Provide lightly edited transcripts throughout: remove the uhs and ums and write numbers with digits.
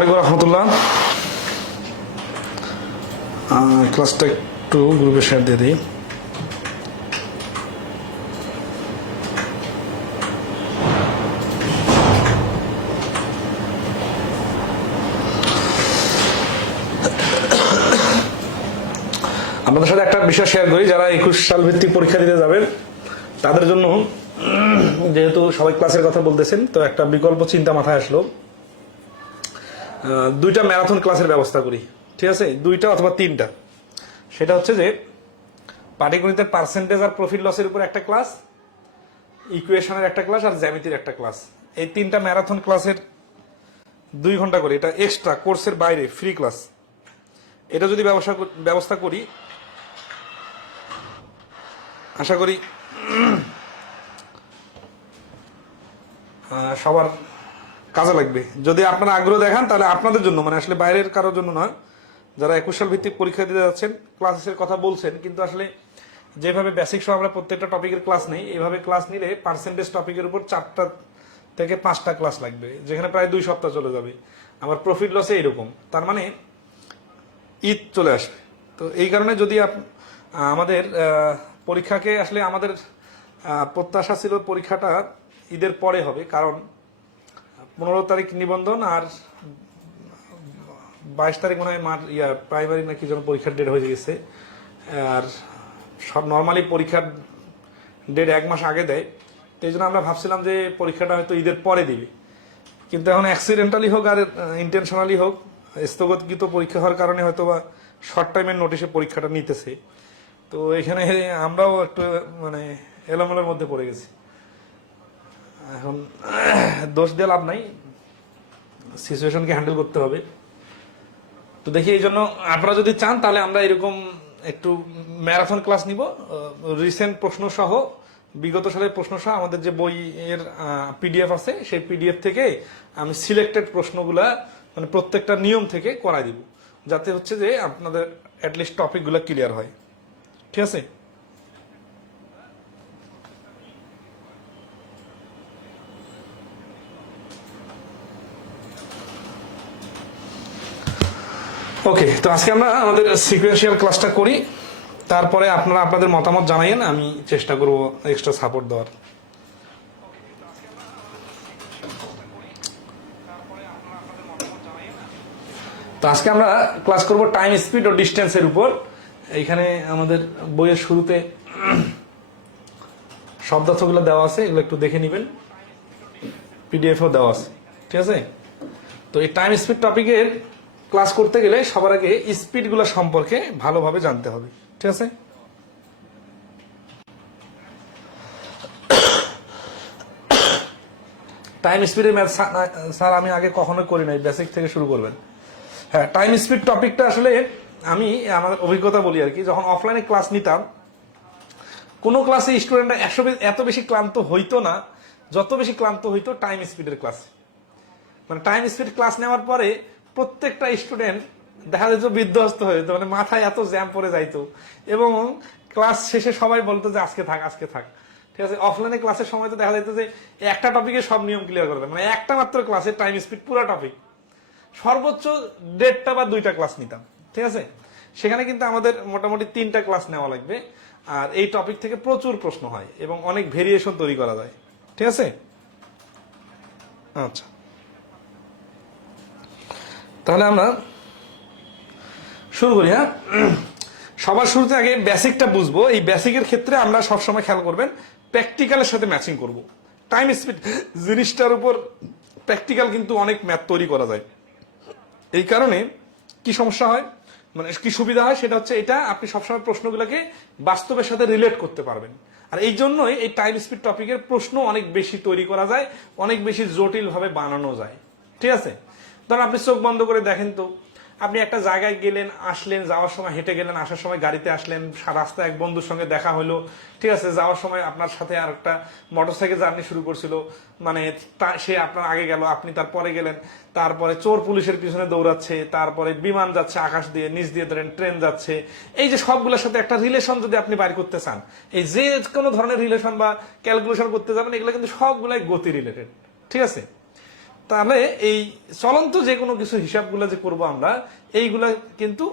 আলাইকুম রহমতুল্লাহ। ক্লাসটা একটু গ্রুপে শেয়ার দিয়ে দিই। আপনাদের সাথে একটা বিষয় শেয়ার করি, যারা 21 সাল ভিত্তিক পরীক্ষা দিতে যাবেন তাদের জন্য, যেহেতু সবাই ক্লাসের কথা বলতেছেন, তো একটা বিকল্প চিন্তা মাথায় আসলো, দুইটা ম্যারাথন ক্লাসের ব্যবস্থা করি। ঠিক আছে, দুইটা অথবা তিনটা। সেটা হচ্ছে যে পাটিগণিতের পার্সেন্টেজ আর প্রফিট লসের উপর একটা ক্লাস, ইকুয়েশনের একটা ক্লাস, আর জ্যামিতির একটা ক্লাস। এই তিনটা ম্যারাথন ক্লাসের 2 ঘন্টা করে, এটা এক্সট্রা কোর্সের বাইরে ফ্রি ক্লাস। এটা যদি ব্যবস্থা করি, আশা করি সবার কাজে লাগবে। যদি আপনারা আগ্রহ দেখান তাহলে আপনাদের জন্য, মানে আসলে বাইরের কারোর জন্য নয়, যারা 21 সাল ভিত্তিক পরীক্ষা দিতে যাচ্ছেন, ক্লাসের কথা বলছেন, কিন্তু আসলে যেভাবে বেসিক সহ আমরা প্রত্যেকটা টপিকের ক্লাস নেই, এইভাবে ক্লাস নিলে পার্সেন্টেজ টপিকের উপর 4টা থেকে 5টা ক্লাস লাগবে, যেখানে প্রায় 2 সপ্তাহ চলে যাবে। আবার প্রফিট লসে এইরকম, তার মানে ঈদ চলে আসবে। তো এই কারণে যদি আমাদের পরীক্ষাকে, আসলে আমাদের প্রত্যাশা ছিল পরীক্ষাটা ঈদের পরে হবে, কারণ 15 তারিখ নিবন্ধন আর 22 তারিখ মনে হয় প্রাইমারি নাকি যেন পরীক্ষার ডেট হয়ে গেছে। আর সব নর্মালি পরীক্ষার ডেট 1 মাস আগে দেয়। তো এই জন্য আমরা ভাবছিলাম যে পরীক্ষাটা হয়তো ঈদের পরে দিবে, কিন্তু এখন অ্যাক্সিডেন্টালি হোক আর ইন্টেনশনালি হোক, স্থগিত পরীক্ষা হওয়ার কারণে হয়তো বা শর্ট টাইমের নোটিশে পরীক্ষাটা নিতেছে। তো এখানে আমরাও একটু মানে এলোমেলোর মধ্যে পড়ে গেছি। এখন দোষ দিয়ে লাভ নাই, সিচুয়েশনকে হ্যান্ডেল করতে হবে। তো দেখি, এই জন্য আপনারা যদি চান তাহলে আমরা এরকম একটু ম্যারাথন ক্লাস নিব, রিসেন্ট প্রশ্ন সহ, বিগত সালের প্রশ্ন সহ। আমাদের যে বইয়ের পিডিএফ আছে, সেই পিডিএফ থেকে আমি সিলেক্টেড প্রশ্নগুলা, মানে প্রত্যেকটা নিয়ম থেকে করাই দিব, যাতে হচ্ছে যে আপনাদের অ্যাটলিস্ট টপিকগুলো ক্লিয়ার হয়। ঠিক আছে? ওকে, তো আজকে আমরা আমাদের সিকুয়েন্সিয়াল ক্লাসটা করি, তারপরে আপনারা আপনাদের মতামত জানাইন, আমি চেষ্টা করব এক্সট্রা সাপোর্ট দেওয়ার। তো আজকে আমরা ক্লাস করব টাইম, স্পিড ও ডিস্টেন্সের উপর। এইখানে আমাদের বইয়ের শুরুতে শব্দার্থগুলো দেওয়া আছে, এগুলো একটু দেখে নেবেন, পিডিএফও দেওয়া আছে। ঠিক আছে? তো এই টাইম স্পিড টপিকের ক্লাস করতে গেলে সবার আগে স্পিডগুলো সম্পর্কে ভালোভাবে জানতে হবে। ঠিক আছে? টাইম স্পিডের ম্যাথ স্যার আমি আগে কখনো করি নাই, বেসিক থেকে শুরু করবেন। হ্যাঁ, টাইম স্পিড টপিকটা আসলে আমি আমাদের অভিজ্ঞতা বলি আর কি, যখন অফলাইনে ক্লাস নিতাম, কোনো ক্লাসে স্টুডেন্টরা এত বেশি ক্লান্ত হইতো না যত বেশি ক্লান্ত হইতো টাইম স্পিডের ক্লাসে। মানে টাইম স্পিড ক্লাস নেওয়ার পরে প্রত্যেকটা স্টুডেন্ট দেখা যেত বিধ্বস্ত হয়ে যেত, মানে মাথায় এত জ্যাম পড়ে যাইতো, এবং ক্লাস শেষে সবাই বলতো যে আজকে থাক, আজকে থাক। ঠিক আছে? অফলাইনে ক্লাসের সময় তো দেখা যেত যে একটা টপিকে সব নিয়ম ক্লিয়ার করবে, মানে একটা মাত্র ক্লাসে টাইম স্পিড পুরো টপিক, সর্বোচ্চ 1.5টা বা 2টা ক্লাস নিতাম। ঠিক আছে? সেখানে কিন্তু আমাদের মোটামুটি 3টা ক্লাস নেওয়া লাগবে, আর এই টপিক থেকে প্রচুর প্রশ্ন হয় এবং অনেক ভেরিয়েশন তৈরি করা যায়। ঠিক আছে? আচ্ছা, তাহলে আমরা শুরু করি। হ্যাঁ, সবার শুরুতে আগে বেসিকটা বুঝবো। এই বেসিকের ক্ষেত্রে আমরা সবসময় খেয়াল করবেন, প্র্যাকটিক্যালের সাথে ম্যাচিং করব। টাইম স্পিড জিনিসটার উপর প্র্যাকটিক্যাল কিন্তু অনেক ম্যাথ তৈরি করা যায়। এই কারণে কি সমস্যা হয়, মানে কি সুবিধা হয়, সেটা হচ্ছে এটা আপনি সবসময় প্রশ্নগুলোকে বাস্তবের সাথে রিলেট করতে পারবেন। আর এই জন্যই এই টাইম স্পিড টপিকের প্রশ্ন অনেক বেশি তৈরি করা যায়, অনেক বেশি জটিলভাবে বানানো যায়। ঠিক আছে? ধরুন আপনি চোখ বন্ধ করে দেখেন তো, আপনি একটা জায়গায় গেলেন, আসলেন, যাওয়ার সময় হেঁটে গেলেন, আসার সময় গাড়িতে আসলেন, রাস্তায় এক বন্ধুর সঙ্গে দেখা হলো। ঠিক আছে? যাওয়ার সময় আপনার সাথে আর একটা মোটরসাইকেল জার্নি শুরু করছিল, মানে সে আপনার আগে গেল, আপনি তার পরে গেলেন, তারপরে চোর পুলিশের পিছনে দৌড়াচ্ছে, তারপরে বিমান যাচ্ছে আকাশ দিয়ে, নিচ দিয়ে ধরেন ট্রেন যাচ্ছে। এই যে সবগুলোর সাথে একটা রিলেশন যদি আপনি বাইর করতে চান, এই যে কোনো ধরনের রিলেশন বা ক্যালকুলেশন করতে যাবেন, এগুলো কিন্তু সবগুলাই গতি রিলেটেড। ঠিক আছে? তাহলে এই চলন্ত যে কোনো কিছু হিসাবগুলো যে করব আমরা, এইগুলা কিন্তু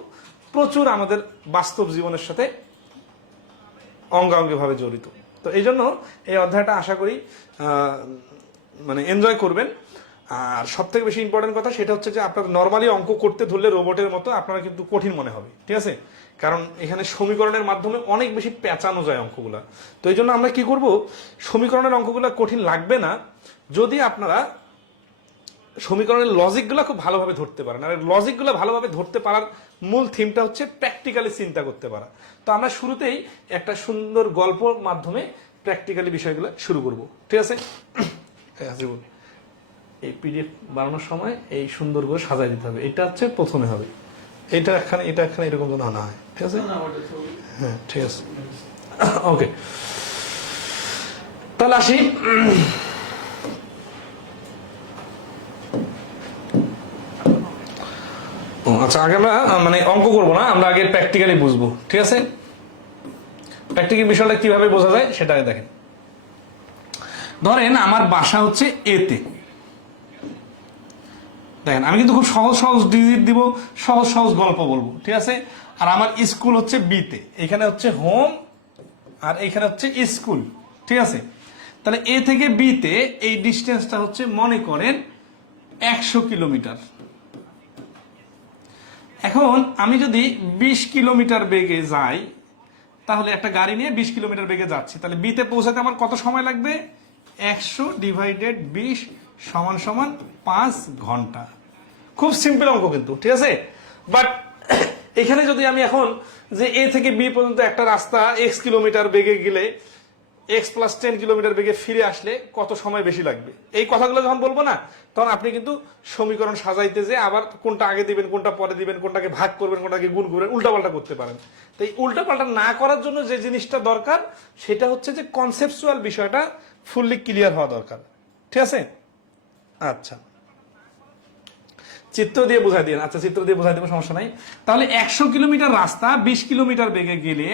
প্রচুর আমাদের বাস্তব জীবনের সাথে অঙ্গাঙ্গিভাবে জড়িত। তো এই জন্য এই অধ্যায়টা আশা করি মানে এনজয় করবেন। আর সব থেকে বেশি ইম্পর্টেন্ট কথা সেটা হচ্ছে যে আপনার নর্মালি অঙ্ক করতে ধরলে রোবটের মতো আপনারা কিন্তু কঠিন মনে হবে, ঠিক আছে? কারণ এখানে সমীকরণের মাধ্যমে অনেক বেশি পেঁচানো যায় অঙ্কগুলা। তো এই জন্য আমরা কি করব, সমীকরণের অঙ্কগুলা কঠিন লাগবে না যদি আপনারা সমীকরণের লজিকগুলো খুব ভালোভাবে ধরতে পারেন। আর লজিকগুলো ভালোভাবে ধরতে পারার মূল থিমটা হচ্ছে প্র্যাকটিক্যালি চিন্তা করতে পারা। তো আমরা শুরুতেই একটা সুন্দর গল্পর মাধ্যমে প্র্যাকটিক্যালি বিষয়গুলো শুরু করব, ঠিক আছে? এই পিডিএফ বানানোর সময় এই সুন্দর করে সাজাই দিতে হবে। এটা হচ্ছে প্রথমে হবে, এটা একখানে এরকম যেন আনা হয়, ঠিক আছে? হ্যাঁ, ঠিক আছে, ওকে। তাহলে আসি। আচ্ছা, আগে আমরা মানে অঙ্ক করবো না, আমরা আগে প্র্যাকটিক্যালি বুঝবো, ঠিক আছে? প্র্যাকটিক্যাল বিষয়টা কিভাবে বোঝা যায় সেটা দেখেন। ধরেন আমার বাসা হচ্ছে এতে, দেখেন আমি কিন্তু খুব সহজ সহজ ডিজিট দিব, সহজ সহজ গল্প বলবো, ঠিক আছে? আর আমার স্কুল হচ্ছে বিতে, এখানে হচ্ছে হোম আর এখানে হচ্ছে স্কুল, ঠিক আছে? তাহলে এ থেকে বিতে এই ডিস্টেন্সটা হচ্ছে মনে করেন 100 কিলোমিটার। এখন আমি যদি 20 কিলোমিটার বেগে যাই, তাহলে একটা গাড়ি নিয়ে 20 কিলোমিটার বেগে যাচ্ছি, তাহলে বিতে পৌঁছাতে আমার কত সময় লাগবে? 100 ডিভাইডেড 20 সমান সমান 5 ঘন্টা। খুব সিম্পল অঙ্ক কিন্তু, ঠিক আছে? বাট এখানে যদি আমি এখন যে এ থেকে বি পর্যন্ত একটা রাস্তা x কিলোমিটার বেগে গেলে x প্লাস 10 কিলোমিটার বেগে ফিরে আসলে কত সময় বেশি লাগবে, এই কথাগুলো যখন বলবো না, তখন আপনি কিন্তু সমীকরণ সাজাইতে যে আবার কোনটা আগে দিবেন, কোনটা পরে দিবেন, কোনটাকে ভাগ করবেন, কোনটাকে গুণ করবেন, উল্টাপাল্টা করতে পারেন। তো এই উল্টাপাল্টা না করার জন্য যে জিনিসটা দরকার সেটা হচ্ছে যে কনসেপচুয়াল বিষয়টা ফুললি ক্লিয়ার হওয়া দরকার, ঠিক আছে? আচ্ছা, চিত্র দিয়ে বোঝাই দিন। আচ্ছা, চিত্র দিয়ে বোঝাই দেবো, সমস্যা নাই। তাহলে 100 কিলোমিটার রাস্তা 20 কিলোমিটার বেগে গেলে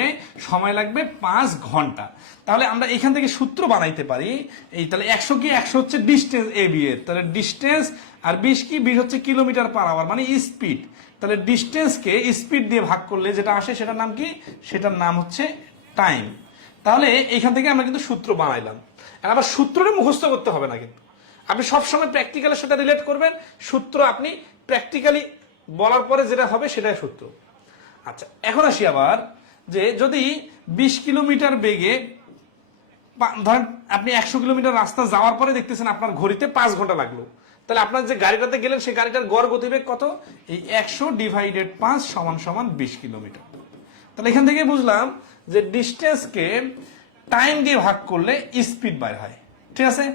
সময় লাগবে 5 ঘন্টা। তাহলে আমরা এখান থেকে সূত্র বানাইতে পারি। এই তাহলে 100 কি, 100 হচ্ছে ডিস্টেন্স এ বি এর, তাহলে ডিস্টেন্স, আর 20 কি, 20 হচ্ছে কিলোমিটার পার আওয়ার মানে স্পিড। তাহলে ডিস্টেন্সকে স্পিড দিয়ে ভাগ করলে যেটা আসে সেটার নাম কি? সেটার নাম হচ্ছে টাইম। তাহলে এখান থেকে আমরা কিন্তু সূত্র বানাইলাম। আর আবার সূত্রটা মুখস্থ করতে হবে না, কিন্তু আপনি সবসময় প্র্যাকটিক্যালের সাথে রিলেট করবেন। সূত্র আপনি প্র্যাকটিক্যালি বলার পরে যেটা হবে সেটাই সূত্র। আচ্ছা, এখন আসি আবার যে যদি 20 কিলোমিটার বেগে ধরেন আপনি 100 কিলোমিটার রাস্তা যাওয়ার পরে দেখতেছেন আপনার ঘড়িতে 5 ঘন্টা লাগলো, তাহলে আপনার যে গাড়িটাতে গেলেন সেই গাড়িটার গড় গতিবেগ কত? এই 100 ডিভাইডেড 5 সমান সমান 20 কিলোমিটার। তাহলে এখান থেকে বুঝলাম যে ডিস্টেন্সকে টাইম দিয়ে ভাগ করলে স্পিড বাইর হয়, ঠিক আছে?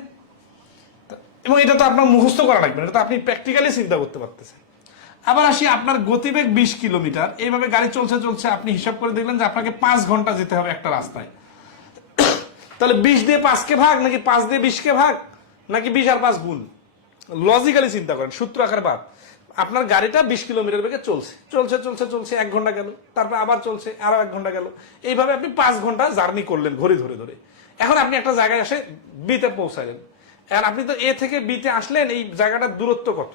এবং এটা তো আপনার মুখস্থ করা লাগবে, এটা তো আপনি প্র্যাকটিক্যালি চিন্তা করতে পারতেছেন। আবার আসি, আপনার গতিবেগ 20 কিলোমিটার, এইভাবে গাড়ি চলছে চলছে আপনি হিসাব করে দেখলেন যে আপনাকে 5 ঘন্টা যেতে হবে একটা রাস্তায়। তাহলে 20 দিয়ে 5 কে ভাগ, নাকি 5 দিয়ে 20 কে ভাগ, নাকি 20 আর 5 গুণ? লজিক্যালি চিন্তা করেন, সূত্র আকারে ভাব। আপনার গাড়িটা 20 কিলোমিটার বেগে চলছে চলছে চলছে চলছে 1 ঘন্টা গেল, তারপর আবার চলছে আরো 1 ঘন্টা গেল, এইভাবে আপনি 5 ঘন্টা জার্নি করলেন ঘড়ি ধরে ধরে। এখন আপনি একটা জায়গায় এসে বিতে পৌঁছালেন। এখন আপনি তো এ থেকে বিতে আসলেন, এই জায়গাটার দূরত্ব কত?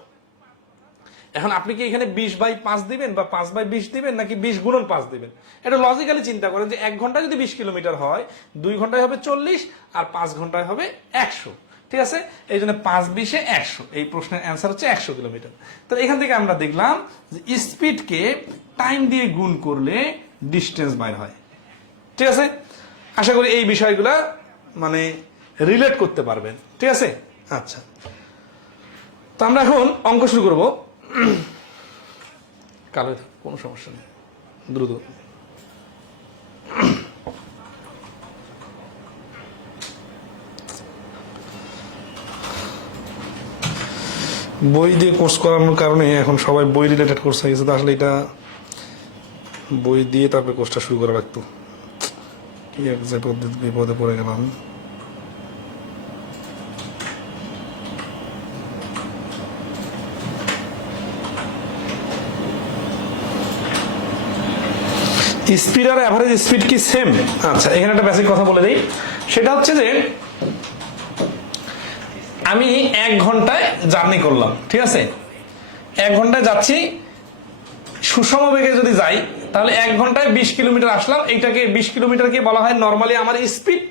এখন আপনি কি এখানে 20/5 দিবেন, বা 5/20 দিবেন, নাকি 20 গুণন 5 দিবেন? এটা লজিক্যালি চিন্তা করেন যে 1 ঘন্টা যদি 20 কিলোমিটার হয়, 2 ঘন্টায় হবে 40, আর 5 ঘন্টায় হবে 100, ঠিক আছে? এই জন্য 5/20 100, এই প্রশ্নের অ্যান্সার হচ্ছে 100 কিলোমিটার। তো এখান থেকে আমরা দেখলাম যে স্পিডকে টাইম দিয়ে গুণ করলে ডিস্টেন্স বাইর হয়, ঠিক আছে? আশা করি এই বিষয়গুলা মানে রিলেট করতে পারবেন, ঠিক আছে? আচ্ছা, তো আমরা এখন অঙ্ক শুরু করবো। কালো কোনো সমস্যা নেই, দ্রুত। বই দিয়ে কোর্স করানোর কারণে এখন সবাই বই রিলেটেড কোর্স হয়ে গেছে। আসলে এটা বই দিয়ে তারপরে কোর্সটা শুরু করা লাগতো। কি এক যে বিপদে পড়ে গেলাম। স্পিড আর অ্যাভারেজ স্পিড কি সেম? আচ্ছা, এখানে একটা বেসিক কথা বলে দিই। সেটা হচ্ছে যে আমি 1 ঘন্টায় জার্নি করলাম, ঠিক আছে, 1 ঘন্টায় যাচ্ছি, সুষম বেগে যদি যাই তাহলে 1 ঘন্টায় 20 কিলোমিটার আসলাম। এইটাকে 20 কিলোমিটারকে বলা হয় নর্মালি আমার স্পিড,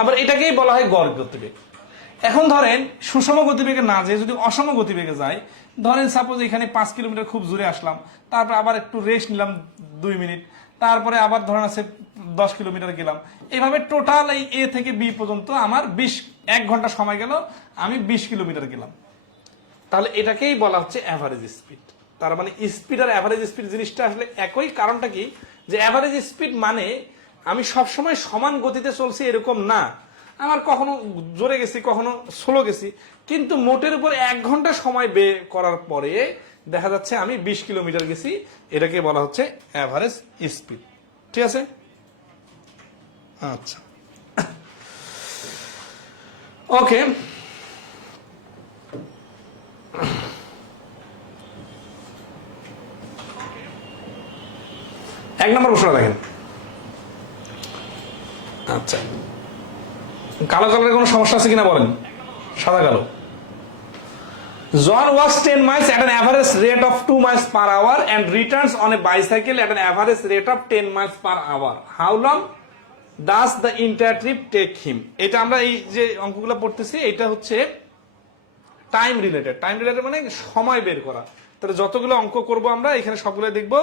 আবার এটাকেই বলা হয় গড় গতিবেগ। এখন ধরেন সুষম গতিবেগে না যেয়ে যদি অসম গতিবেগে যাই, ধরেন সাপোজ এখানে 5 কিলোমিটার খুব জোরে আসলাম, তারপর আবার একটু রেস্ট নিলাম 2 মিনিট, তারপরে আবার ধরেন আছে 10 কিলোমিটার গেলাম, এইভাবে টোটাল এই এ থেকে বি পর্যন্ত আমার 1 ঘন্টা সময় গেল, আমি 20 কিলোমিটার গেলাম। তাহলে এটাকেই বলা হচ্ছে অ্যাভারেজ স্পিড। তার মানে স্পিড আর অ্যাভারেজ স্পিড জিনিসটা আসলে একই। কারণটা কি, যে অ্যাভারেজ স্পিড মানে আমি সবসময় সমান গতিতে চলছি এরকম না, আমার কখনো জোরে গেছি কখনো স্লো গেছি, কিন্তু মোটের উপর 1 ঘন্টা সময় ব্যয় করার পরে দেখা যাচ্ছে আমি 20 কিলোমিটার গেছি, এটাকে বলা হচ্ছে অ্যাভারেজ স্পিড। ঠিক আছে, আচ্ছা, ওকে। এক নম্বর প্রশ্নটা দেখেন। আচ্ছা, কালো কালারের কোনো সমস্যা আছে কিনা বলেন, সাদা কালো। John walks 10 miles at an average rate of 2 miles per hour and returns on a bicycle at an average rate of 10 miles per hour. How long does the entire trip take him? এটা আমরা এই যে অঙ্কগুলো পড়তেছি এটা হচ্ছে time related. Time related মানে সময় বের করা। তাহলে যতগুলো অঙ্ক করব আমরা এখানে সবগুলো দেখব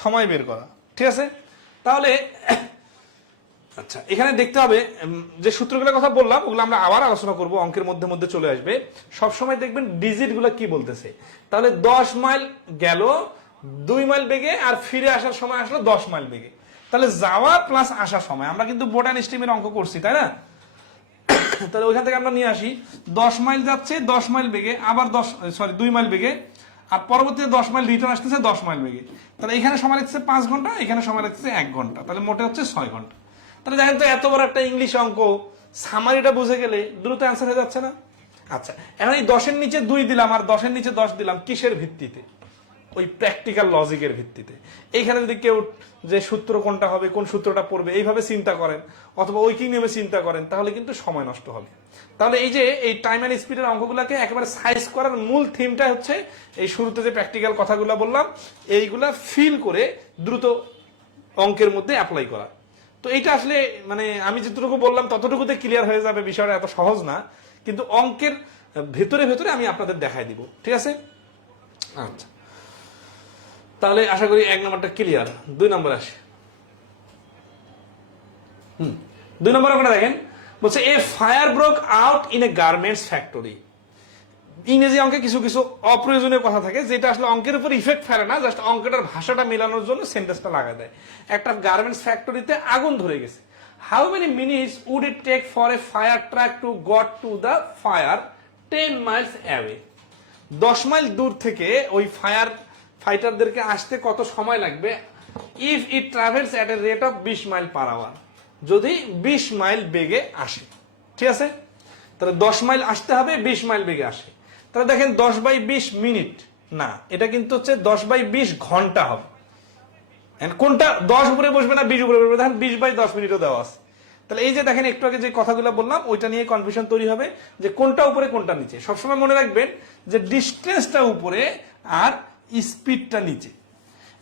সময় বের করা। ঠিক আছে, তাহলে আচ্ছা এখানে দেখতে হবে যে সূত্রগুলোর কথা বললাম ওগুলো আমরা আবার আলোচনা করব, অঙ্কের মধ্যে মধ্যে চলে আসবে। সব সময় দেখবেন ডিজিট গুলো কি বলতেছে। তাহলে 10 মাইল গেল 2 মাইল বেগে, আর ফিরে আসার সময় আসলো 10 মাইল বেগে। তাহলে যাওয়া প্লাস আসার সময়, আমরা কিন্তু বোট অ্যান্ড স্টিমের অঙ্ক করছি তাই না? তাহলে ওইখান থেকে আমরা নিয়ে আসি 10 মাইল যাচ্ছে 10 মাইল বেগে, আবার 2 মাইল বেগে, আর পরবর্তীতে 10 মাইল রিটার্ন আসতেছে 10 মাইল বেগে। তাহলে এখানে সময় লাগছে 5 ঘন্টা, এখানে সময় লাগছে 1 ঘন্টা, তাহলে মোটে হচ্ছে 6 ঘন্টা। তাহলে দেখেন তো এত বড় একটা ইংলিশ অঙ্ক সামারিটা বুঝে গেলে দ্রুত অ্যান্সার হয়ে যাচ্ছে না? আচ্ছা, এখন এই 10-এর নিচে 2 দিলাম আর 10-এর নিচে 10 দিলাম কিসের ভিত্তিতে? ওই প্র্যাকটিক্যাল লজিকের ভিত্তিতে। এইখানে যদি কেউ যে সূত্র কোনটা হবে, কোন সূত্রটা পড়বে এইভাবে চিন্তা করেন, অথবা ওই কি নিয়মে চিন্তা করেন, তাহলে কিন্তু সময় নষ্ট হবে। তাহলে এই যে এই টাইম অ্যান্ড স্পিডের অঙ্কগুলোকে একেবারে সাইজ করার মূল থিমটা হচ্ছে এই শুরুতে যে প্র্যাকটিক্যাল কথাগুলো বললাম এইগুলা ফিল করে দ্রুত অঙ্কের মধ্যে অ্যাপ্লাই করা। তো এইটা আসলে মানে আমি যতটুকু বললাম ততটুকুতে ক্লিয়ার হয়ে যাবে, বিষয়টা এত সহজ না, কিন্তু অঙ্কের ভেতরে ভেতরে আমি আপনাদের দেখাই দিব। ঠিক আছে, আচ্ছা তাহলে আশা করি 1 নম্বরটা ক্লিয়ার। 2 নম্বর আসে। 2 নম্বর আপনারা দেখেন, বলছে a fire broke out in a garments factory. ইংরেজি অঙ্কে কিছু কিছু অপ্রয়োজনীয় কথা থাকে যেটা আসলে অঙ্কের উপর ইফেক্ট ফেলে না, জাস্ট অঙ্কটার ভাষাটা মেলানোর জন্য সেন্টেন্সটা লাগায় দেয়। একটা গার্মেন্টস ফ্যাক্টরিতে আগুন ধরে গেছে। How many minutes would it take for a fire truck to got to the fire 10 miles away? 10 mile দূর থেকে ওই ফায়ার ফাইটারদেরকে আসতে কত সময় লাগবে if it travels at a rate of 20 mile per hour, যদি 20 মাইল বেগে আসে। ঠিক আছে, তাহলে 10 মাইল আসতে হবে, 20 মাইল বেগে আসে। তাহলে দেখেন 10/20 মিনিট না, এটা কিন্তু হচ্ছে 10/20 ঘন্টা হবে। কোনটা 10 উপরে বসবে না 20 উপরে বসবে? দেখেন 20/10 মিনিটও দেওয়া আছে। তাহলে এই যে দেখেন একটু আগে যে কথাগুলো বললাম ওইটা নিয়ে কনফিউশন তৈরি হবে যে কোনটা উপরে কোনটা নিচে। সবসময় মনে রাখবেন যে ডিস্টেন্সটা উপরে আর স্পিডটা নিচে।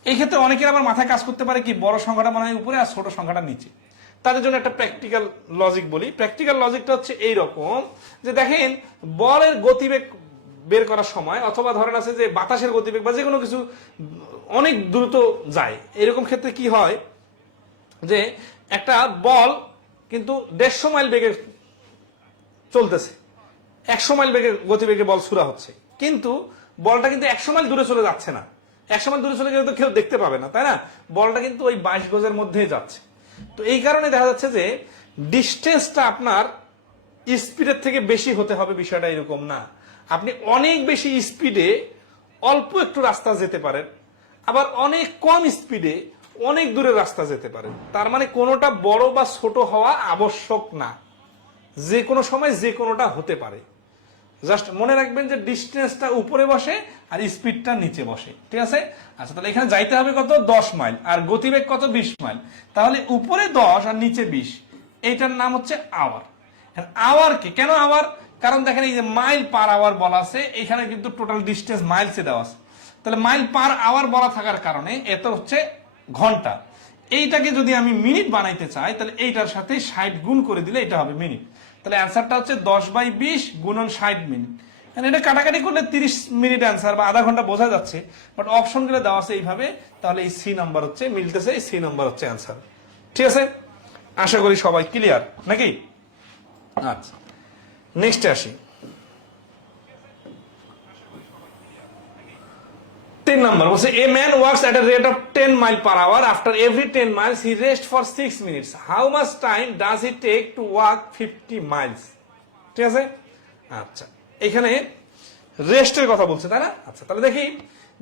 এই ক্ষেত্রে অনেকের আবার মাথায় কাজ করতে পারে কি বড় সংখ্যাটা মনে হয় উপরে আর ছোট সংখ্যাটা নিচে। তাদের জন্য একটা প্র্যাকটিক্যাল লজিক বলি। প্র্যাকটিক্যাল লজিকটা হচ্ছে এইরকম যে দেখেন বলের গতিবেগ বের করার সময়, অথবা ধরেন আছে যে বাতাসের গতিবেগ বা যে কোনো কিছু অনেক দ্রুত যায়, এরকম ক্ষেত্রে কি হয় যে একটা বল কিন্তু 150 মাইল বেগে চলতেছে, 100 মাইল বেগে গতিবেগে বল ছুড়া হচ্ছে, কিন্তু বলটা কিন্তু 100 মাইল দূরে চলে যাচ্ছে না। 100 মাইল দূরে চলে গেলে তো কেউ দেখতে পাবে না, তাই না? বলটা কিন্তু ওই 22 গজের মধ্যেই যাচ্ছে। তো এই কারণে দেখা যাচ্ছে যে ডিস্টেন্সটা আপনার স্পিডের থেকে বেশি হতে হবে, বিষয়টা এরকম না। আপনি অনেক বেশি স্পিডে অল্প একটু রাস্তা যেতে পারেন, আবার অনেক কম স্পিডে অনেক দূরের রাস্তা যেতে পারেন। তার মানে কোনোটা বড় বা ছোট হওয়া আবশ্যক না, যে কোনো সময় যে কোনোটা হতে পারে। জাস্ট মনে রাখবেন যে ডিস্টেন্সটা উপরে বসে আর স্পিডটা নিচে বসে। ঠিক আছে, আচ্ছা তাহলে এখানে যাইতে হবে কত 10 মাইল আর গতিবেগ কত 20 মাইল। তাহলে উপরে 10 আর নিচে 20, এইটার নাম হচ্ছে আওয়ার। আওয়ার কি কেন আওয়ার? কারণ দেখেন এই যে মাইল পার আওয়ার বলা আছে, এখানে কিন্তু টোটাল ডিস্টেন্স মাইলসে দেওয়া আছে, তাহলে মাইল পার আওয়ার বলা থাকার কারণে এত হচ্ছে ঘন্টা। এইটাকে যদি আমি মিনিট বানাইতে চাই তাহলে এইটার সাথে 60 গুণ করে দিলে এটা হবে মিনিট। তাহলে অ্যান্সারটা হচ্ছে 10/20 গুণন 60 মিনিট। এটা কাটাকাটি করলে 30 মিনিট অ্যান্সার বা আধা ঘন্টা বোঝা যাচ্ছে, বাট অপশনগুলো দেওয়া আছে এইভাবে, তাহলে এই সি নাম্বার হচ্ছে মিলতেছে, এই সি নাম্বার হচ্ছে অ্যান্সার। ঠিক আছে, আশা করি সবাই ক্লিয়ার নাকি? আচ্ছা, নেক্সটে আসি। 10 নাম্বার বলছে a man works at a rate of 10 mile per hour. After every 10 miles he rests for 6 minutes. How much time does he take to walk 50 miles? ঠিক আছে, আচ্ছা এখানে রেস্টের কথা বলছে তাই না? আচ্ছা তাহলে দেখি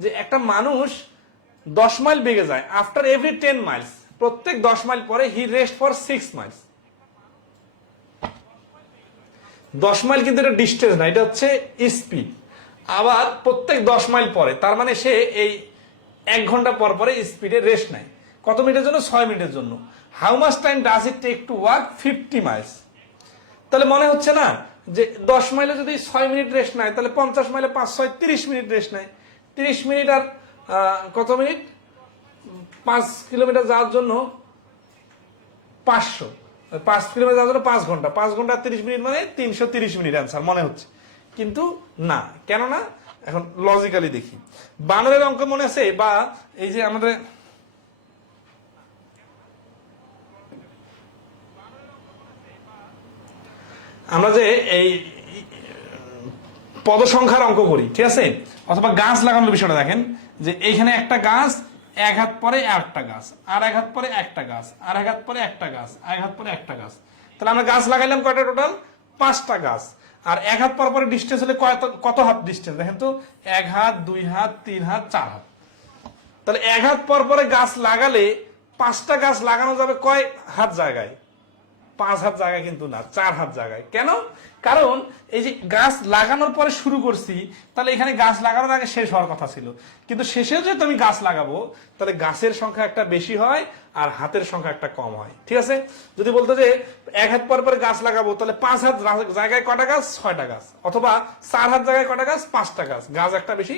যে একটা মানুষ 10 মাইল বেগে যায়, আফটার এভরি 10 মাইলস, প্রত্যেক 10 মাইল পরে he rest for 6 Miles. 10 mile কিন্তু এটা ডিস্টেন্স না, এটা হচ্ছে স্পিড। আবার প্রত্যেক 10 মাইল পরে, তার মানে সে এই 1 ঘন্টা পর পরে স্পিডে রেস্ট নেয়। কত মিনিটের জন্য? 6 মিনিটের জন্য। How much time does it take to walk 50 miles? তাহলে মনে হচ্ছে না যে 10 মাইলে যদি 6 মিনিট রেস্ট নেয়, তাহলে 50 মাইলে 5 6 30 মিনিট রেস্ট নেয়। 30 মিনিট আর কত মিনিট? 5 কিলোমিটার যাওয়ার জন্য 500, 5 কিলোমিটার যাওয়ার জন্য 5 ঘন্টা, 5 ঘন্টা 30 মিনিট মানে 330 মিনিট অ্যান্সার মনে হচ্ছে, কিন্তু না। কেন না? এখন লজিক্যালি দেখি। বানরের অঙ্ক মনে আছে? বা এই যে আমাদের আমরা যে এই পদসংখ্যার অঙ্ক করি, ঠিক আছে, অথবা গাছ লাগানোর বিষয়টা দেখেন যে এইখানে একটা গাছ, 1 হাত পরে একটা গাছ, আর 1 হাত পরে একটা গাছ, আর 1 হাত পরে একটা গাছ, আর 1 হাত পরে একটা গাছ। তাহলে আমরা গাছ লাগাইলাম কয়টা? টোটাল 5টা গাছ। আর 1 হাত পর পরে ডিস্টেন্স হলে কত হাত ডিস্টেন্স দেখেন তো? 1 হাত, 2 হাত, 3 হাত, 4 হাত। তাহলে 1 হাত পর পরে গাছ লাগালে 5টা গাছ লাগানো যাবে কয় হাত জায়গায়? 5 হাত জায়গায় কিন্তু না, 4 হাত জায়গায়। কেন? কারণ এই যে গাছ লাগানোর পরে শুরু করছি, তাহলে এখানে গাছ লাগানোর আগে শেষ হওয়ার কথা ছিল, কিন্তু শেষেও যেহেতু আমি গাছ লাগাবো, তাহলে গাছের সংখ্যা একটা বেশি হয় আর হাতের সংখ্যা একটা কম হয়। ঠিক আছে, যদি বলতো যে 1 হাত পর পরে গাছ লাগাবো, তাহলে 5 হাত জায়গায় কটা গাছ? 6টা গাছ। অথবা 4 হাত জায়গায় কটা গাছ? 5টা গাছ, গাছ একটা বেশি।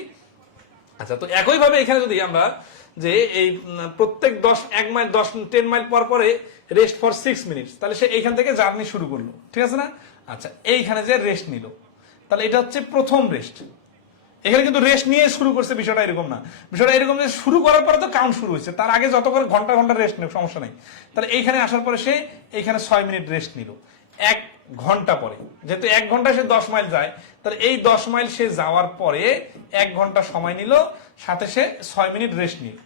আচ্ছা, তো একইভাবে এখানে যদি আমরা যে এই প্রত্যেক 1 মাইল 10 মাইল পর পরে রেস্ট ফর 6 মিনিট, তাহলে সে এইখান থেকে জার্নি শুরু করলো, ঠিক আছে না? আচ্ছা, এইখানে যে রেস্ট নিল, তাহলে এটা হচ্ছে প্রথম রেস্ট। এখানে কিন্তু রেস্ট নিয়ে শুরু করছে, বিষয়টা এরকম না। বিষয়টা এরকম যে শুরু করার পরে তো কাউন্ট শুরু হয়েছে, তার আগে যত করে ঘন্টা ঘন্টা রেস্ট নেই, সমস্যা নেই। তাহলে এইখানে আসার পরে সে এইখানে 6 মিনিট রেস্ট নিল 1 ঘন্টা পরে। যেহেতু 1 ঘন্টা সে 10 মাইল যায়, তাহলে এই 10 মাইল সে যাওয়ার পরে 1 ঘন্টা সময় নিল, সাথে সে 6 মিনিট রেস্ট নিল।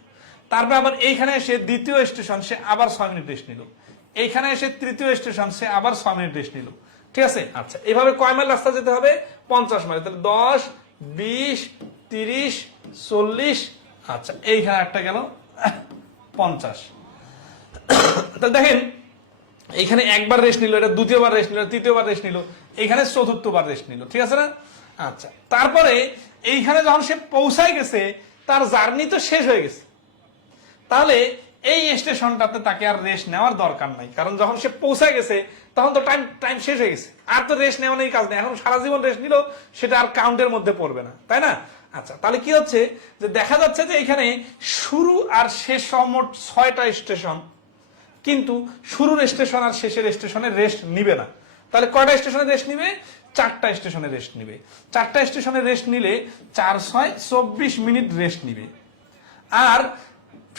তারপর আবার এইখানে এসে দ্বিতীয় স্টেশন, সে আবার 6 মিনিট রেস্ট নিল। এইখানে এসে তৃতীয় স্টেশন, সে আবার 6 মিনিট রেস্ট নিল। ঠিক আছে, আচ্ছা এইভাবে কয় মাইল রাস্তা যেতে হবে? 50 মাইল। তাহলে 10, 20, 30, 40, আচ্ছা এইখানে একটা গেল 50। তাহলে দেখেন এইখানে একবার রেস্ট নিল, এটা দ্বিতীয়বার রেস্ট নিল, তৃতীয়বার রেস্ট নিল, এইখানে চতুর্থবার রেস্ট নিল। ঠিক আছে না? আচ্ছা, তারপরে এইখানে যখন সে পৌঁছায় গেছে, তার জার্নি তো শেষ হয়ে গেছে। তাহলে এই স্টেশনটাতে তাকে আর রেস্ট নেওয়ার দরকার নাই, কারণ যখন সে পৌঁছায় গেছে তখন তো টাইম শেষ হয়ে গেছে, আর তো রেস্ট নেওয়া নেই, কাজ নেই। এখন সারা জীবন রেস্ট নিল, সেটা আর কাউন্টের মধ্যে পড়বে না, তাই না? আচ্ছা, তাহলে কি হচ্ছে যে দেখা যাচ্ছে যে এখানে শুরু আর শেষ মোট 6টা স্টেশন, কিন্তু শুরুর স্টেশন আর শেষের স্টেশনে রেস্ট নিবে না। তাহলে কয়টা স্টেশনে রেস্ট নিবে? 4টা স্টেশনে রেস্ট নিবে। 4টা স্টেশনে রেস্ট নিলে 4 6 24 মিনিট রেস্ট নিবে। আর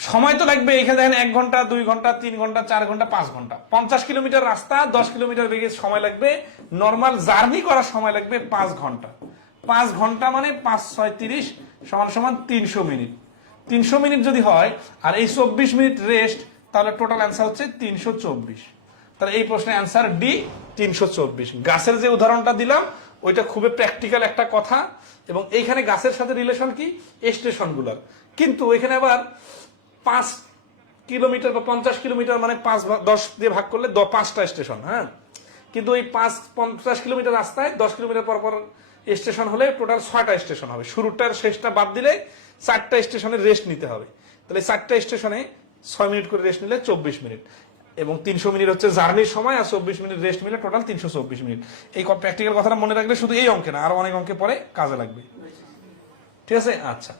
সময় তো লাগবে, এখানে দেখেন 1 ঘন্টা, 2 ঘন্টা, 3 ঘন্টা, 4 ঘন্টা, 5 ঘন্টা। 50 কিলোমিটার রাস্তা, 10 কিলোমিটার বেগে সময় লাগবে, নর্মাল জার্নি করার সময় লাগবে 5 ঘন্টা। 5 ঘন্টা মানে 5 6 30 সমান সমান 300 মিনিট। 300 মিনিট যদি হয় আর এই 24 মিনিট রেস্ট, তাহলে টোটাল অ্যান্সার হচ্ছে 324। তাহলে এই প্রশ্নের অ্যান্সার ডি, 324। গাছের যে উদাহরণটা দিলাম ওইটা খুবই প্র্যাকটিক্যাল একটা কথা, এবং এইখানে গাছের সাথে রিলেশন কি? স্টেশনগুলোর। কিন্তু এখানে আবার 5 কিলোমিটার বা 50 কিলোমিটার মানে 5-10 দিয়ে ভাগ করলে 5টা স্টেশন। হ্যাঁ, কিন্তু এই 50 কিলোমিটার রাস্তায় 10 কিলোমিটার পর পর স্টেশন হলে টোটাল 6টা স্টেশন হবে। শুরুটার শেষটা বাদ দিলে 4টা স্টেশনে রেস্ট নিতে হবে। তাহলে 4টা স্টেশনে 6 মিনিট করে রেস্ট নিলে 24 মিনিট। এবং 300 মিনিট হচ্ছে জার্নির সময়, আর 24 মিনিট রেস্ট মিলে টোটাল 324 মিনিট। এই প্র্যাকটিক্যাল কথাটা মনে রাখলে শুধু এই অঙ্কে না, আরো অনেক অঙ্কে পরে কাজে লাগবে। ঠিক আছে, আচ্ছা।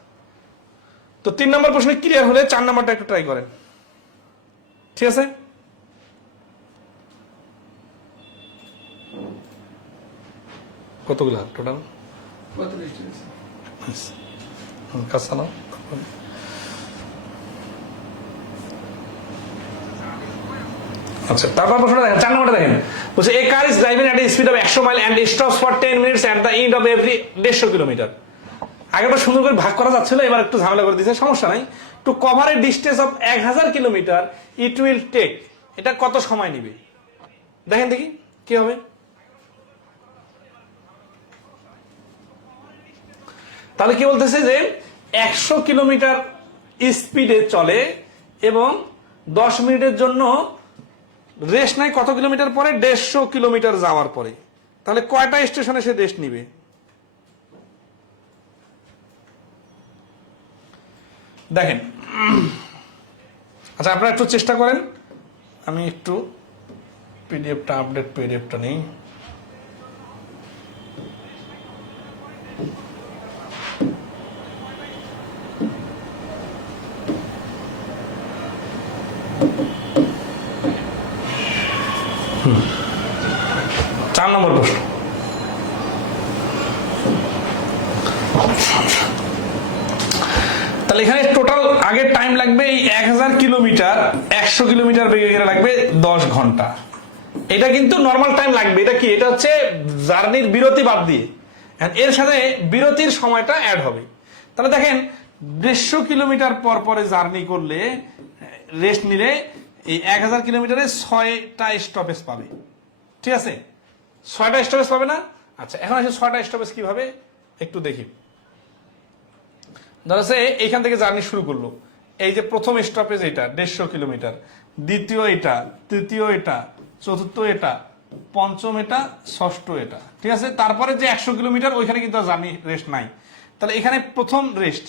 তো 3 নম্বর প্রশ্ন ক্লিয়ার হলে 4 নম্বরটা একটু ট্রাই করেন। ঠিক আছে, কতগুলো টোটাল? কাজ চালাও। আচ্ছা, তারপর প্রশ্নটা দেখেন, 4 নম্বরটা দেখেন, বলছে a car is driving at a speed of 100 mile and stops for 10 minutes at the end of every 150 kilometre. আগেরবার সুন্দর করে ভাগ করা যাচ্ছিল, এবার একটু ঝামেলা করে দিয়েছে, সমস্যা নাই। To cover a distance of 1000 kilometre it will take, এটা কত সময় নিবে? দেখেন দেখি কি হবে। তাহলে কি বলতেছে যে 100 কিলোমিটার স্পিডে চলে এবং 10 মিনিটের জন্য রেস্ট নাই, কত কিলোমিটার পরে? 150 কিলোমিটার যাওয়ার পরে। তাহলে কয়টা স্টেশনে সে রেস্ট নিবে? দেখেন, আচ্ছা আপনারা একটু চেষ্টা করেন, আমি একটু পিডিএফটা নেই। চার নম্বর প্রশ্ন, তাহলে এখানে টোটাল আগের টাইম লাগবে এই 1000 কিলোমিটার 100 কিলোমিটার বেগে গেলে লাগবে 10 ঘন্টা। এটা কিন্তু নর্মাল টাইম লাগবে। এটা কি? এটা হচ্ছে জার্নির বিরতি বাদ দিয়ে, এর সাথে বিরতির সময়টা অ্যাড হবে। তাহলে দেখেন 150 কিলোমিটার পর পরে জার্নি করলে, রেস্ট নিলে এই 1000 কিলোমিটারে 6টা স্টপেজ পাবে। ঠিক আছে, 6টা স্টপেজ পাবে না? আচ্ছা, এখন আসে 6টা স্টপেজ কিভাবে একটু দেখি। ধরো সে এইখান থেকে জার্নি শুরু করলো, এই যে প্রথম স্টপেজ এটা 150 কিলোমিটার, দ্বিতীয় এটা, তৃতীয় এটা, চতুর্থ এটা, পঞ্চম এটা, ষষ্ঠ এটা। ঠিক আছে, তারপরে যে 100 কিলোমিটার ওইখানে কিন্তু জার্নি রেস্ট নাই। তাহলে এখানে প্রথম রেস্ট,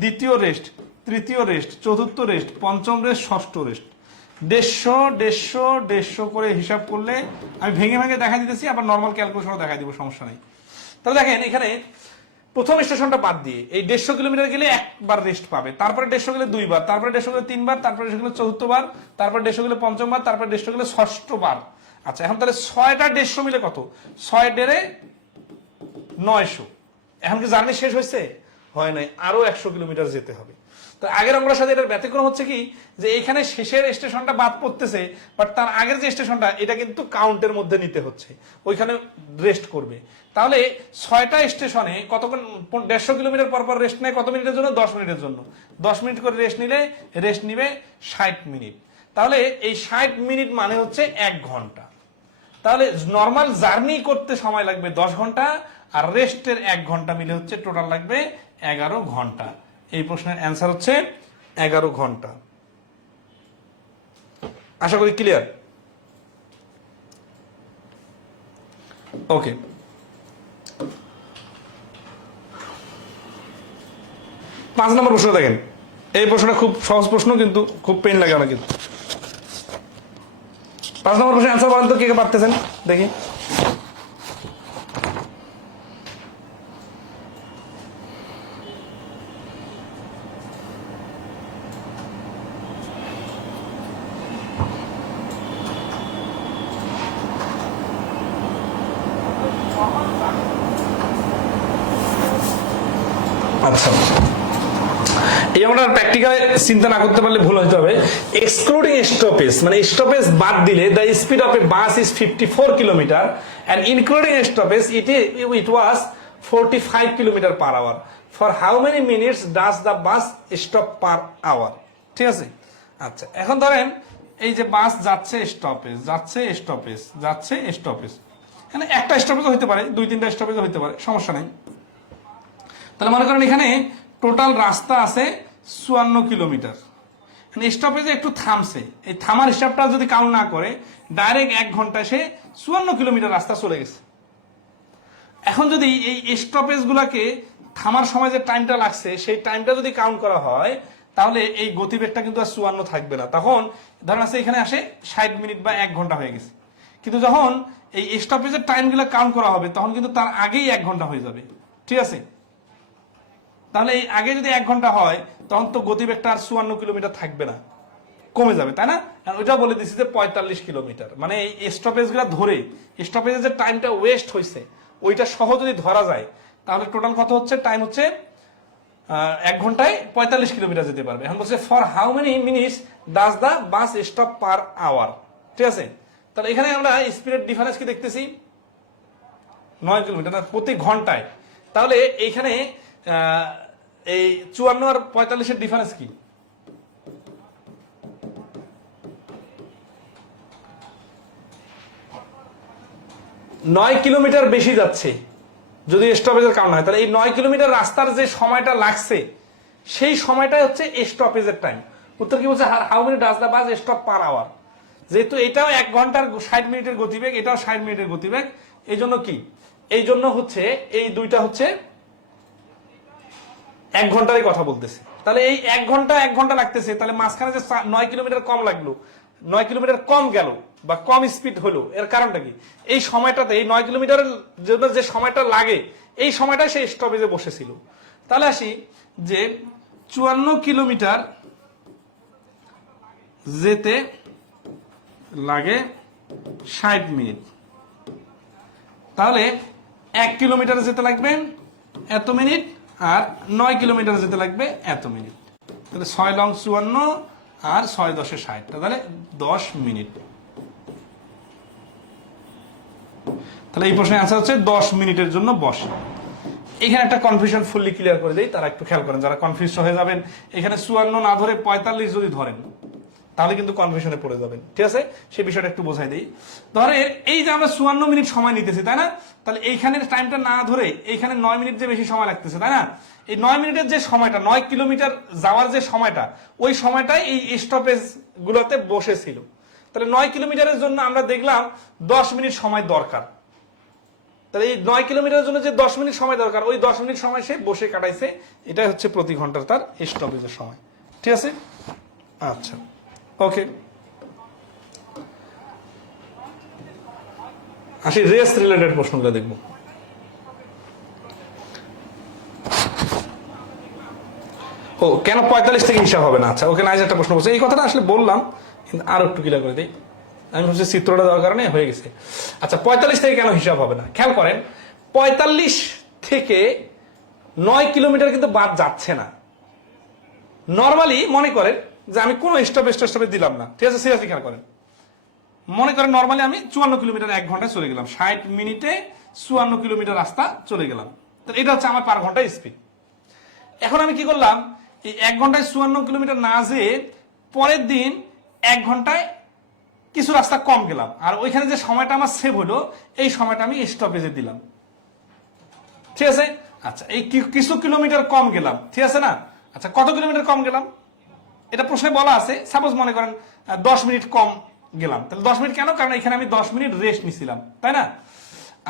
দ্বিতীয় রেস্ট, তৃতীয় রেস্ট, চতুর্থ রেস্ট, পঞ্চম রেস্ট, ষষ্ঠ রেস্ট। 150 করে হিসাব করলে, আমি ভেঙে ভেঙে দেখা দিতেছি, আবার নর্মাল ক্যালকুলেশনও দেখা দিব, সমস্যা নেই। তাহলে দেখেন এখানে প্রথম স্টেশনটা বাদ দিয়ে এই 150 কিলোমিটার গেলে একবার রেস্ট পাবে, তারপরে 150 গেলে 2 বার, তারপরে 150 গেলে 3 বার, তারপরে 150 গেলে 4th বার, তারপরে 150 গেলে 5ম বার, তারপরে 150 গেলে 6ষ্ঠ বার। আচ্ছা, এখন তাহলে 6টা 150 মিলে কত? 6 ডেরে 900। এখন কি জার্নি শেষ হয়েছে? হয় নাই, আরো 100 কিলোমিটার যেতে হবে। তো আগের অঙ্গের সাথে এটার ব্যতিক্রম হচ্ছে কি, যে এখানে শেষের স্টেশনটা বাদ পড়তেছে, বাট তার আগের যে স্টেশনটা এটা কিন্তু কাউন্টের মধ্যে নিতে হচ্ছে, ওইখানে রেস্ট করবে। তাহলে 6টা স্টেশনে কতক্ষণ? 150 কিলোমিটার পর পর রেস্ট নেয় কত মিনিটের জন্য? 10 মিনিটের জন্য। 10 মিনিট করে রেস্ট নিলে রেস্ট নিবে 60 মিনিট। তাহলে এই 60 মিনিট মানে হচ্ছে 1 ঘন্টা। তাহলে নর্মাল জার্নি করতে সময় লাগবে 10 ঘন্টা, আর রেস্টের 1 ঘন্টা মিলে হচ্ছে টোটাল লাগবে 11 ঘন্টা। এই প্রশ্নের অ্যান্সার হচ্ছে 11 ঘন্টা। আশা করি ক্লিয়ার। ওকে, 5 নম্বর প্রশ্ন দেখেন। এই প্রশ্নটা খুব সহজ প্রশ্ন, কিন্তু খুব পেন লাগে অনেক। 5 নম্বর প্রশ্নের অ্যান্সার বলেন তো, কে কে পারতেছেন দেখি। আচ্ছা, এই আমরা প্র্যাকটিক্যালি চিন্তা না করতে পারলে ভুল হতে হবে। এক্সক্লুডিং স্টপেজ, মানে স্টপেজ বাদ দিলে the speed of a bus is 54 kilometre and including stoppage it was 45 kilometre per hour. For how many minutes does the bus stop per hour? ঠিক আছে, আচ্ছা এখন ধরেন এই যে বাস যাচ্ছে স্টপেজ, যাচ্ছে স্টপেজ, যাচ্ছে স্টপেজ, এখানে একটা স্টপেজও হতে পারে, 2-3টা স্টপেজও হতে পারে, সমস্যা নেই। তাহলে মনে করেন এখানে টোটাল রাস্তা আছে 54 কিলোমিটার, স্টপেজে একটু থামছে, এই থামার হিসাবটা যদি কাউন্ট না করে ডাইরেক্ট 1 ঘন্টায় সে 54 কিলোমিটার রাস্তা চলে গেছে। এখন যদি এই স্টপেজ গুলাকে থামার সময় যে টাইমটা লাগছে সেই টাইমটা যদি কাউন্ট করা হয়, তাহলে এই গতিবেগটা কিন্তু আর 54 থাকবে না। তখন ধরেন আছে এখানে আসে 60 মিনিট বা 1 ঘন্টা হয়ে গেছে, কিন্তু যখন এই স্টপেজের টাইমগুলো কাউন্ট করা হবে তখন কিন্তু তার আগেই 1 ঘন্টা হয়ে যাবে, ঠিক আছে? তাহলে এই আগে যদি 1 ঘন্টা হয় তখন তো গতিবেগটা আর 54 কিলোমিটার থাকবে না, কমে যাবে, তাই না? আর ওইটা বলে দিচ্ছি যে 45 কিলোমিটার, মানে এই স্টপেজ গুলা ধরে স্টপেজের যে টাইমটা ওয়েস্ট হয়েছে ওইটা সহ যদি ধরা যায় তাহলে টোটাল কত হচ্ছে? টাইম হচ্ছে 1 ঘন্টায় 45 কিলোমিটার যেতে পারবে। এখন বলছে for how many minutes does the bus stop per hour, ঠিক আছে? তাহলে এখানে আমরা স্পিডের ডিফারেন্স কি দেখতেছি? 9 কিলোমিটার প্রতি ঘন্টায়। তাহলে এইখানে এই 54 আর 45-এর ডিফারেন্স কি? 9 কিলোমিটার বেশি যাচ্ছে যদি স্টপেজের কারণ হয়। তাহলে এই 9 কিলোমিটার রাস্তার যে সময়টা লাগছে সেই সময়টাই হচ্ছে স্টপেজের টাইম। উত্তর কি বলছে? How many does the bus stop per hour. যেহেতু এটাও 1 ঘন্টার 60 মিনিটের গতিবেগ, এটাও 60 মিনিটের গতিবেগ, এই জন্য কি, এই জন্য হচ্ছে এই দুইটা হচ্ছে 1 ঘন্টারই কথা বলতেছে। তাহলে এই 1 ঘন্টা লাগতেছে, তাহলে মাঝখানে যে 9 কিলোমিটার কম লাগলো, 9 কিলোমিটার কম গেল বা কম স্পিড হলো, এর কারণটা কি? এই সময়টাতে এই 9 কিলোমিটারের জন্য যে সময়টা লাগে এই সময়টা সে স্টপেজে বসেছিল। তাহলে আসি যে 54 কিলোমিটার যেতে লাগে 60 মিনিট, তাহলে 1 কিলোমিটার যেতে লাগবে এত মিনিট আর 9 কিলোমিটার যেতে লাগবে এত মিনিট। তাহলে 6 লং 54 আর 6 10 60, তাহলে 10 মিনিট। তাহলে এই প্রশ্নের অ্যান্সার হচ্ছে 10 মিনিটের জন্য বসে। এখানে একটা কনফিউশন ফুললি ক্লিয়ার করে দেই, তারা একটু খেয়াল করেন, যারা কনফিউজ হয়ে যাবেন। এখানে 54 না ধরে 45 যদি ধরেন তাহলে কিন্তু কনফিউশনে পড়ে যাবেন, ঠিক আছে? সেই বিষয়টা একটু বোঝাই দিই। ধরে এই যে আমরা 54 মিনিট সময় নিতেছি, তাই না? তাহলে এইখানে টাইমটা না ধরে এইখানে 9 মিনিট যে বেশি সময় লাগতেছে, তাই না? এই 9 মিনিটের যে সময়টা, 9 কিলোমিটার যাওয়ার যে সময়টা, ওই সময়টাই এই স্টপেজ গুলোতে বসেছিল। তাহলে 9 কিলোমিটারের জন্য আমরা দেখলাম 10 মিনিট সময় দরকার। তাহলে এই 9 কিলোমিটারের জন্য যে 10 মিনিট সময় দরকার, ওই 10 মিনিট সময় সে বসে কাটাইছে। এটাই হচ্ছে প্রতি ঘন্টার তার স্টপেজের সময়, ঠিক আছে? আচ্ছা, ওকে। আসি রেস রিলেটেড প্রশ্নগুলো দেখব। ও কেন 45 থেকে হিসাব হবে না? আচ্ছা, ওকে, নাইস একটা প্রশ্ন করছে। এই কথাটা আসলে বললাম, কিন্তু আরো একটু ক্লিয়ার করে দিই। আমি ভাবছি চিত্রটা দেওয়ার কারণে হয়ে গেছে। আচ্ছা, 45 থেকে কেন হিসাব হবে না? খেয়াল করেন, 45 থেকে 9 কিলোমিটার কিন্তু বাদ যাচ্ছে না। নর্মালি মনে করেন যে আমি কোনো স্টপে দিলাম না, ঠিক আছে? সিরিয়াসলি খেয়াল করেন, মনে করেন নর্মালি আমি 54 কিলোমিটার 1 ঘন্টায় চলে গেলাম, 60 মিনিটে 54 কিলোমিটার রাস্তা চলে গেলাম। তাহলে এটা হচ্ছে আমার পার ঘন্টায় স্পিড। এখন আমি কি করলাম, এই 1 ঘন্টায় 54 কিলোমিটার না যেয়ে পরের দিন 1 ঘন্টায় কিছু রাস্তা কম গেলাম, আর ওইখানে যে সময়টা আমার সেভ হলো এই সময়টা আমি স্টপেজে দিলাম, ঠিক আছে? আচ্ছা, এই কিছু কিলোমিটার কম গেলাম, ঠিক আছে না? আচ্ছা, কত কিলোমিটার কম গেলাম এটা প্রশ্নে বলা আছে। সাপোজ মনে করেন 10 মিনিট কম গেলাম। তাহলে 10 মিনিট কেন? কারণ এখানে আমি 10 মিনিট রেস্ট নিছিলাম, তাই না?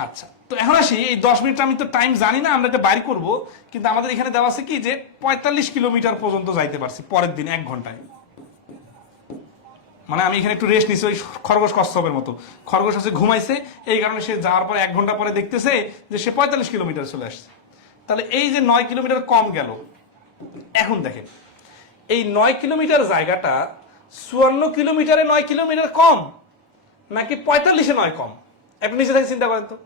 আচ্ছা, তো এখন আসি এই 10 মিনিট আমি তো টাইম জানি না, আমরা এটা বাইর করব, কিন্তু আমাদের এখানে দেওয়া আছে কি যে 45 কিলোমিটার পর্যন্ত যাইতে পারছি পরের দিন 1 ঘন্টায়। মানে আমি এখানে একটু রেস্ট নিছি, ওই খরগোশ কচ্ছপের মতো। খরগোশ আছে ঘুমাইছে, এই কারণে সে যাওয়ার পর 1 ঘন্টা পরে দেখতেছে যে সে 45 কিলোমিটার চলে আসছে। তাহলে এই যে 9 কিলোমিটার কম গেল, এখন দেখেন এই 9 কিলোমিটার জায়গাটা 54 কিলোমিটারে 9 কিলোমিটার কম নাকি 45-এ 9 কম? একটু নিচে থেকে চিন্তা করেন তো।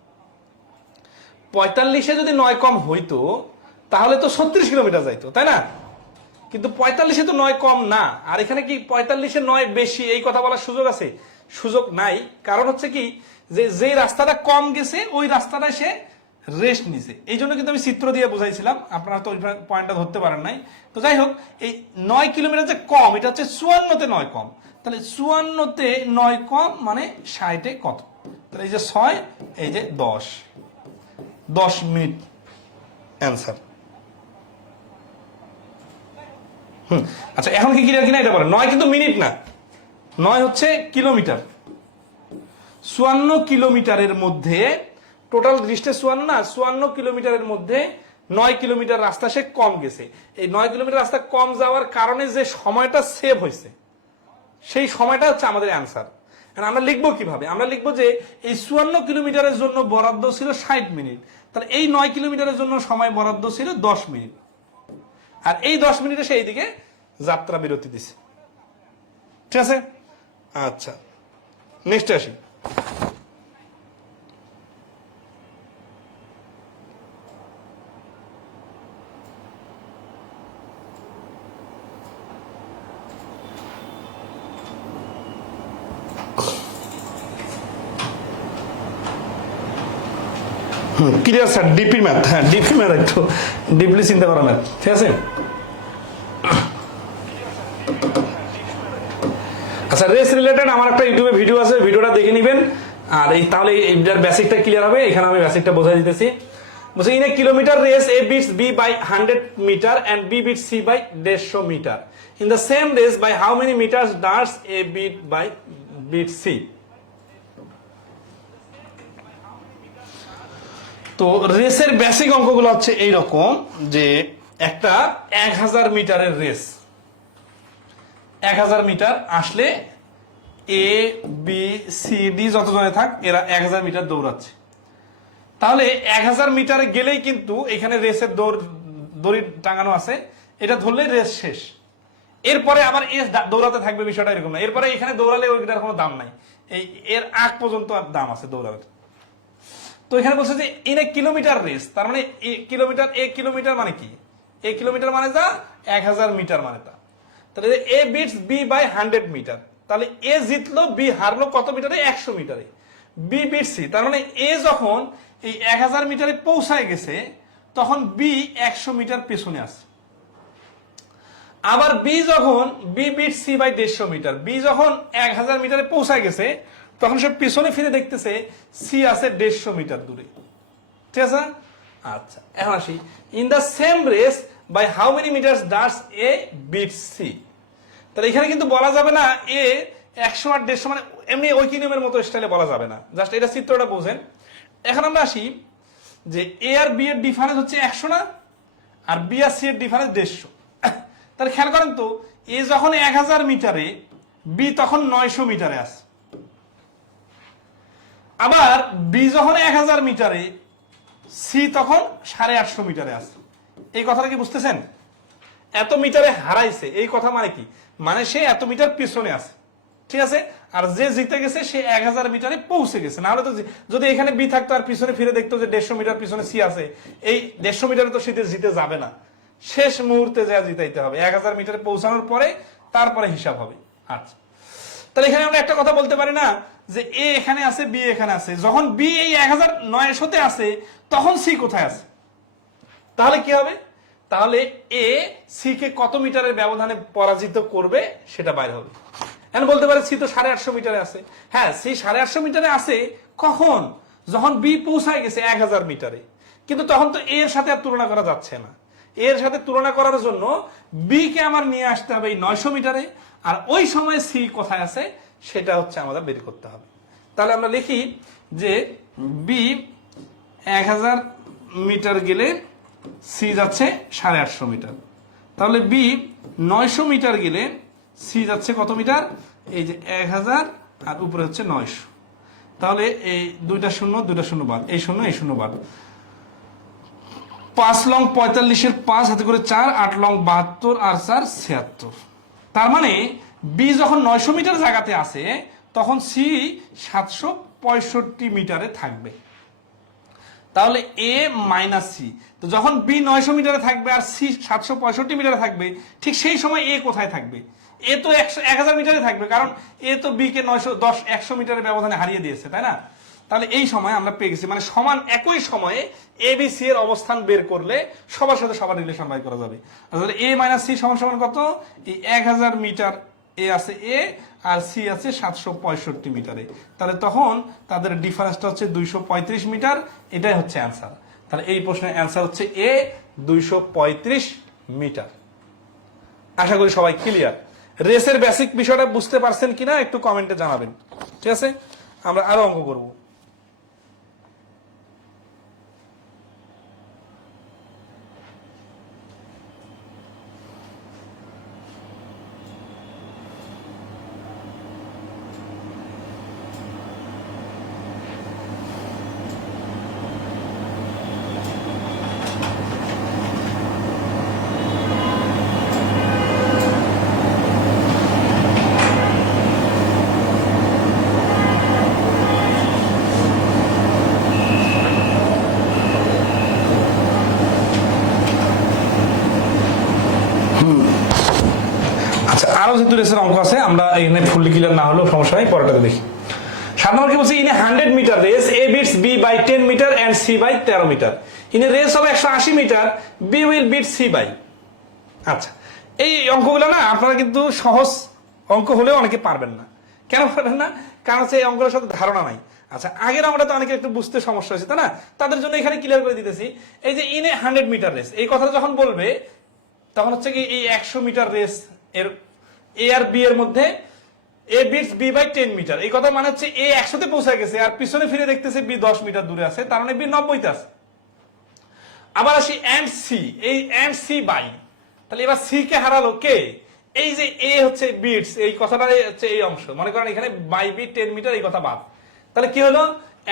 45-এ যদি 9 কম হইতো তাহলে তো 36 কিলোমিটার যাইতো, তাই না? কিন্তু 45-এ তো 9 কম না। আর এখানে কি 45-এ 9 বেশি এই কথা বলার সুযোগ আছে? সুযোগ নাই। কারণ হচ্ছে কি যে রাস্তাটা কম গেছে ওই রাস্তাটা সে রেস্ট নিছে। এই জন্য কিন্তু আমি চিত্র দিয়ে বুঝাইছিলাম, আপনারা তো ওই পয়েন্টটা ধরতে পারেন নাই। তো যাই হোক, এই 9 কিলোমিটার যে কম, এটা হচ্ছে 54-তে 9 কম। তাহলে 54-তে 9 কম মানে 60-এ কত? তাহলে এই যে 6, এই যে 10 মিনিট অ্যান্সার। আচ্ছা, এখন কি ক্লিয়ার কিনা এটা বলেন। 9 কিন্তু মিনিট না, 9 হচ্ছে কিলোমিটার। 54 কিলোমিটারের মধ্যে টোটাল দৃষ্টে 54 না, 54 কিলোমিটারের মধ্যে 9 কিলোমিটার রাস্তা সে কম গেছে। এই 9 কিলোমিটার রাস্তা কম যাওয়ার কারণে যে সময়টা সেভ হয়েছে, সেই সময়টা হচ্ছে আমাদের অ্যান্সার। আমরা লিখবো কিভাবে? আমরা লিখবো যে এই 54 কিলোমিটারের জন্য বরাদ্দ ছিল 60 মিনিট, তাহলে এই 9 কিলোমিটারের জন্য সময় বরাদ্দ ছিল 10 মিনিট, আর এই 10 মিনিটে সে এইদিকে যাত্রা বিরতি দিছে। ঠিক আছে, আচ্ছা নেক্সট আসি। ক্লিয়ার স্যার, ডিপি ম্যাথ, হ্যাঁ ডিপি ম্যাথ, একটু ডিপলি চিন্তা করা ম্যাথ। ঠিক আছে, আচ্ছা রেস রিলেটেড আমার একটা ইউটিউবে ভিডিও আছে, ভিডিওটা দেখে নেবেন। আর এই তাহলে এইটার বেসিকটা ক্লিয়ার হবে। এখানে আমি বেসিকটা বোঝাই দিতেছি। বলছে in a kilometre race A beats B by 100 metre and B beats C by 150 metre. In the same race by how many metres does A beat by beat C. তো রেসের বেসিক অঙ্কগুলো হচ্ছে এইরকম যে একটা 1000 মিটারের রেস, 1000 মিটার আসলে A B C D যতজনে থাক এরা 1000 মিটার দৌড়াচ্ছে। তাহলে 1000 মিটারে গেলেই কিন্তু এখানে রেসের দড়ি টাঙানো আছে, এটা ধরলে রেস শেষ। এরপরে আবার দৌড়াতে থাকবে, বিষয়টা এরকম না। এরপরে এখানে দৌড়ালে ওইটার কোনো দাম নাই, এর আগ পর্যন্ত দাম আছে দৌড়ানোর। তো এখানে বলছে যে ইন এ কিলোমিটার রেস, তার মানে কিলোমিটার, এ কিলোমিটার মানে কি? এ কিলোমিটার মানে যা, 1000 মিটার মানে তা। তাহলে এ বিটস বি বাই 100 মিটার, তাহলে এ জিতলো, বি হারলো কত মিটারে? 100 মিটারে। বি বিট সি, তার মানে এ যখন এই 1000 মিটারে পৌঁছায় গেছে তখন বি 100 মিটার পেছনে আছে। আবার বি যখন B beat C by 150 metre, B যখন 1000 মিটারে পৌঁছায় গেছে তখন সে পিছনে ফিরে দেখতেছে সি আছে 150 মিটার দূরে। ঠিক আছে, আচ্ছা এখন আসি in the same race by how many metres does A beat C. তাহলে এখানে কিন্তু বলা যাবে না এ 100 আর 150, মানে এমনি ওই নিয়মের মতো স্টাইলে বলা যাবে না, জাস্ট এটা চিত্রটা বোঝেন। এখন আমরা আসি যে এ আর বি এর ডিফারেন্স হচ্ছে 100 না, আর বি আর সি এর ডিফারেন্স 150। তাহলে খেয়াল করেন তো, এ যখন 1000 মিটারে, বি তখন 900 মিটারে আছে। আবার বি যখন 1000 মিটারে, সি তখন 850 মিটারে আছে। এই কথাটা কি বুঝতেছেন? এত মিটারে হারাইছে, এই কথা মানে কি? মানে সে এত মিটার পিছনে আছে। ঠিক আছে, আর যে জিতে গেছে সে 1000 মিটারে পৌঁছে গেছে। না হলে তো যদি এখানে বি থাকতো আর পিছনে ফিরে দেখতো যে 150 মিটার পিছনে সি আছে, এই 150 মিটারে তো শীতে জিতে যাবে না, শেষ মুহূর্তে যা জিতাইতে হবে। 1000 মিটারে পৌঁছানোর পরে তারপরে হিসাব হবে। আচ্ছা, তাহলে এখানে আমরা একটা কথা বলতে পারি না যে এ এখানে আছে, বি এখানে আছে। যখন বি এই 1900-তে আছে তখন সি কোথায় আছে? তাহলে কি হবে? তাহলে এ সি কে কত মিটারের ব্যবধানে পরাজিত করবে সেটা বাইরে হবে। এখন বলতে পারে সি তো 850 মিটারে আছে। হ্যাঁ, সি 850 মিটারে আছে কখন? যখন বি পৌঁছায় গেছে 1000 মিটারে। কিন্তু তখন তো এর সাথে আর তুলনা করা যাচ্ছে না। এর সাথে তুলনা করার জন্য বি কে আমার নিয়ে আসতে হবে এই 900 মিটারে, আর ওই সময় সি কোথায় আছে সেটা হচ্ছে আমাদের বের করতে হবে। তাহলে আমরা লিখি যে বি 1000 মিটার গেলে সি যাচ্ছে 850 মিটার। তাহলে বি 900 মিটার গেলে সি যাচ্ছে কত মিটার? এই যে 1000 আর উপরে হচ্ছে 900। তাহলে এই দুইটা শূন্য বাদ, এই শূন্য এই শূন্য বাদ। 5 লং 45-এর 5 হাতে করে 4, 8 লং 72 আর 4 76। তার মানে বি যখন 900 মিটার জায়গাতে আছে তখন সি 765 মিটারে থাকবে। তাহলে এ মাইনাস সি, তো যখন বি 900 মিটারে থাকবে আর সি 765 মিটারে থাকবে, ঠিক সেই সময় এ কোথায় থাকবে? এ তো 1000 মিটারে থাকবে, কারণ এ তো বি কে 100 মিটারের ব্যবধানে হারিয়ে দিয়েছে, তাই না? তাহলে এই সময় আমরা পেয়ে গেছি, মানে সমান একই সময়ে এ বি সি এর অবস্থান বের করলে সবার সাথে সবার রিলেশন বাই করা যাবে। তাহলে এ মাইনাস সি সমান সমান কত? এই 1000 মিটার এ আছে এ, আর সি আছে 765 মিটারে। তাহলে তখন তাদের ডিফারেন্সটা হচ্ছে 235 মিটার। এটাই হচ্ছে অ্যান্সার। তাহলে এই প্রশ্নের অ্যান্সার হচ্ছে এ 235 মিটার। আশা করি সবাই ক্লিয়ার। রেসের বেসিক বিষয়টা বুঝতে পারছেন কিনা একটু কমেন্টে জানাবেন। ঠিক আছে, আমরা আরো অঙ্ক করব। আরো যেহেতু রেসের অঙ্ক আছে, আমরা এখানে ফুললি ক্লিয়ার না হলেও সমস্যা নেই, পরেরটাতে দেখি। 7 নম্বর কি বলছে, in a 100 metre race A beats B by 10 metre and C by 13 metre. In a race of 180 metre B will beat C by. আচ্ছা, এই অঙ্কগুলো না আপনারা কিন্তু সহজ অঙ্ক হলেও অনেকে পারবেন না। কেন পারবেন না? কারণ হচ্ছে এই অঙ্কগুলোর সাথে ধারণা নাই। আচ্ছা, আগের অঙ্কটা তো অনেকে একটু বুঝতে সমস্যা হয়েছে, তাই না? তাদের জন্য এখানে ক্লিয়ার করে দিতেছি। এই যে ইন এ 100 মিটার রেস, এই কথাটা যখন বলবে তখন হচ্ছে কি এই 100 মিটার রেস এর এ আর বি এর মধ্যে এ বিটস বি বাই 10 মিটার, এই কথা মানে হচ্ছে এ 100 তে পৌঁছে গেছে আর পিছনে ফিরে দেখতেছে বি 10 মিটার দূরে আছে, তার মানে বি 90 তে আছে। আবার আসি এন্ড সি, এই এন্ড সি বাই, তাহলে এবার সি কে হারালো কে? এই যে এ হচ্ছে বিটস, এই কথাটা হচ্ছে এই অংশ, মনে করেন এখানে বাই বি 10 মিটার, এই কথা বাদ, তাহলে কি হলো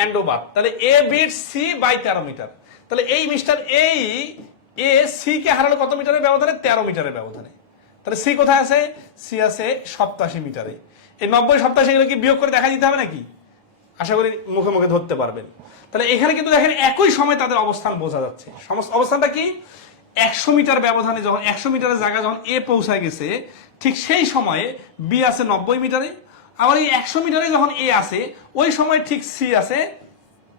এন্ডও বাদ, তাহলে এ বিটস সি বাই 13 মিটার। তাহলে এই মিস্টার এই এ সি কে হারালো কত মিটারের ব্যবধানে? 13 মিটারের ব্যবধানে। তাহলে সি কোথায় আছে? সি আছে 87 মিটারে। এই 90 87 এগুলো কি বিয়োগ করে দেখা দিতে হবে নাকি? আশা করি মুখে মুখে ধরতে পারবেন। তাহলে এখানে কিন্তু দেখেন একই সময় তাদের অবস্থান বোঝা যাচ্ছে। অবস্থানটা কি? 100 মিটার ব্যবধানে যখন 100 মিটারের জায়গা যখন এ পৌঁছায় গেছে, ঠিক সেই সময়ে বি আছে 90 মিটারে। আবার এই 100 মিটারে যখন এ আছে, ওই সময় ঠিক সি আছে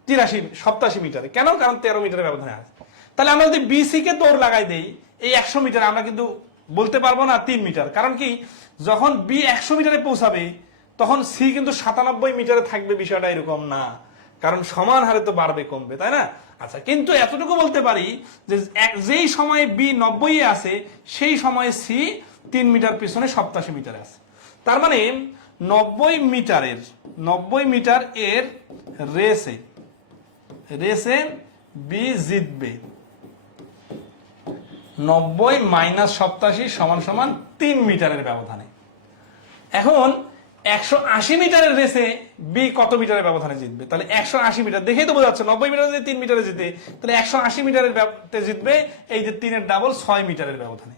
87 মিটারে। কেন? কারণ 13 মিটারের ব্যবধানে আছে। তাহলে আমরা যদি বিসি কে দৌড় লাগাই দেই এই 100 মিটারে, আমরা কিন্তু বলতে পারবো না 3 মিটার। কারণ কি, যখন বি 100 মিটারে পৌঁছাবে তখন সি কিন্তু 97 মিটারে থাকবে, বিষয়টা এরকম না, কারণ সমান হারে তো বাড়বে কমবে, তাই না? আচ্ছা, কিন্তু এতটুকু বলতে পারি যে যেই সময়ে বি 90 এ আছে সেই সময়ে সি 3 মিটার পিছনে 87 মিটারে আছে। তার মানে 90 মিটার এর রেসে বি জিতবে 90 মাইনাস 87 সমান সমান 3 মিটারের ব্যবধানে। এখন 180 মিটারের রেসে বি কত মিটারের ব্যবধানে জিতবে? তাহলে 180 মিটার দেখেই তো বোঝা যাচ্ছে, 90 মিটার যদি 3 মিটারে জিতে, তাহলে 180 মিটারের জিতবে এই যে 3 এর ডাবল 6 মিটারের ব্যবধানে।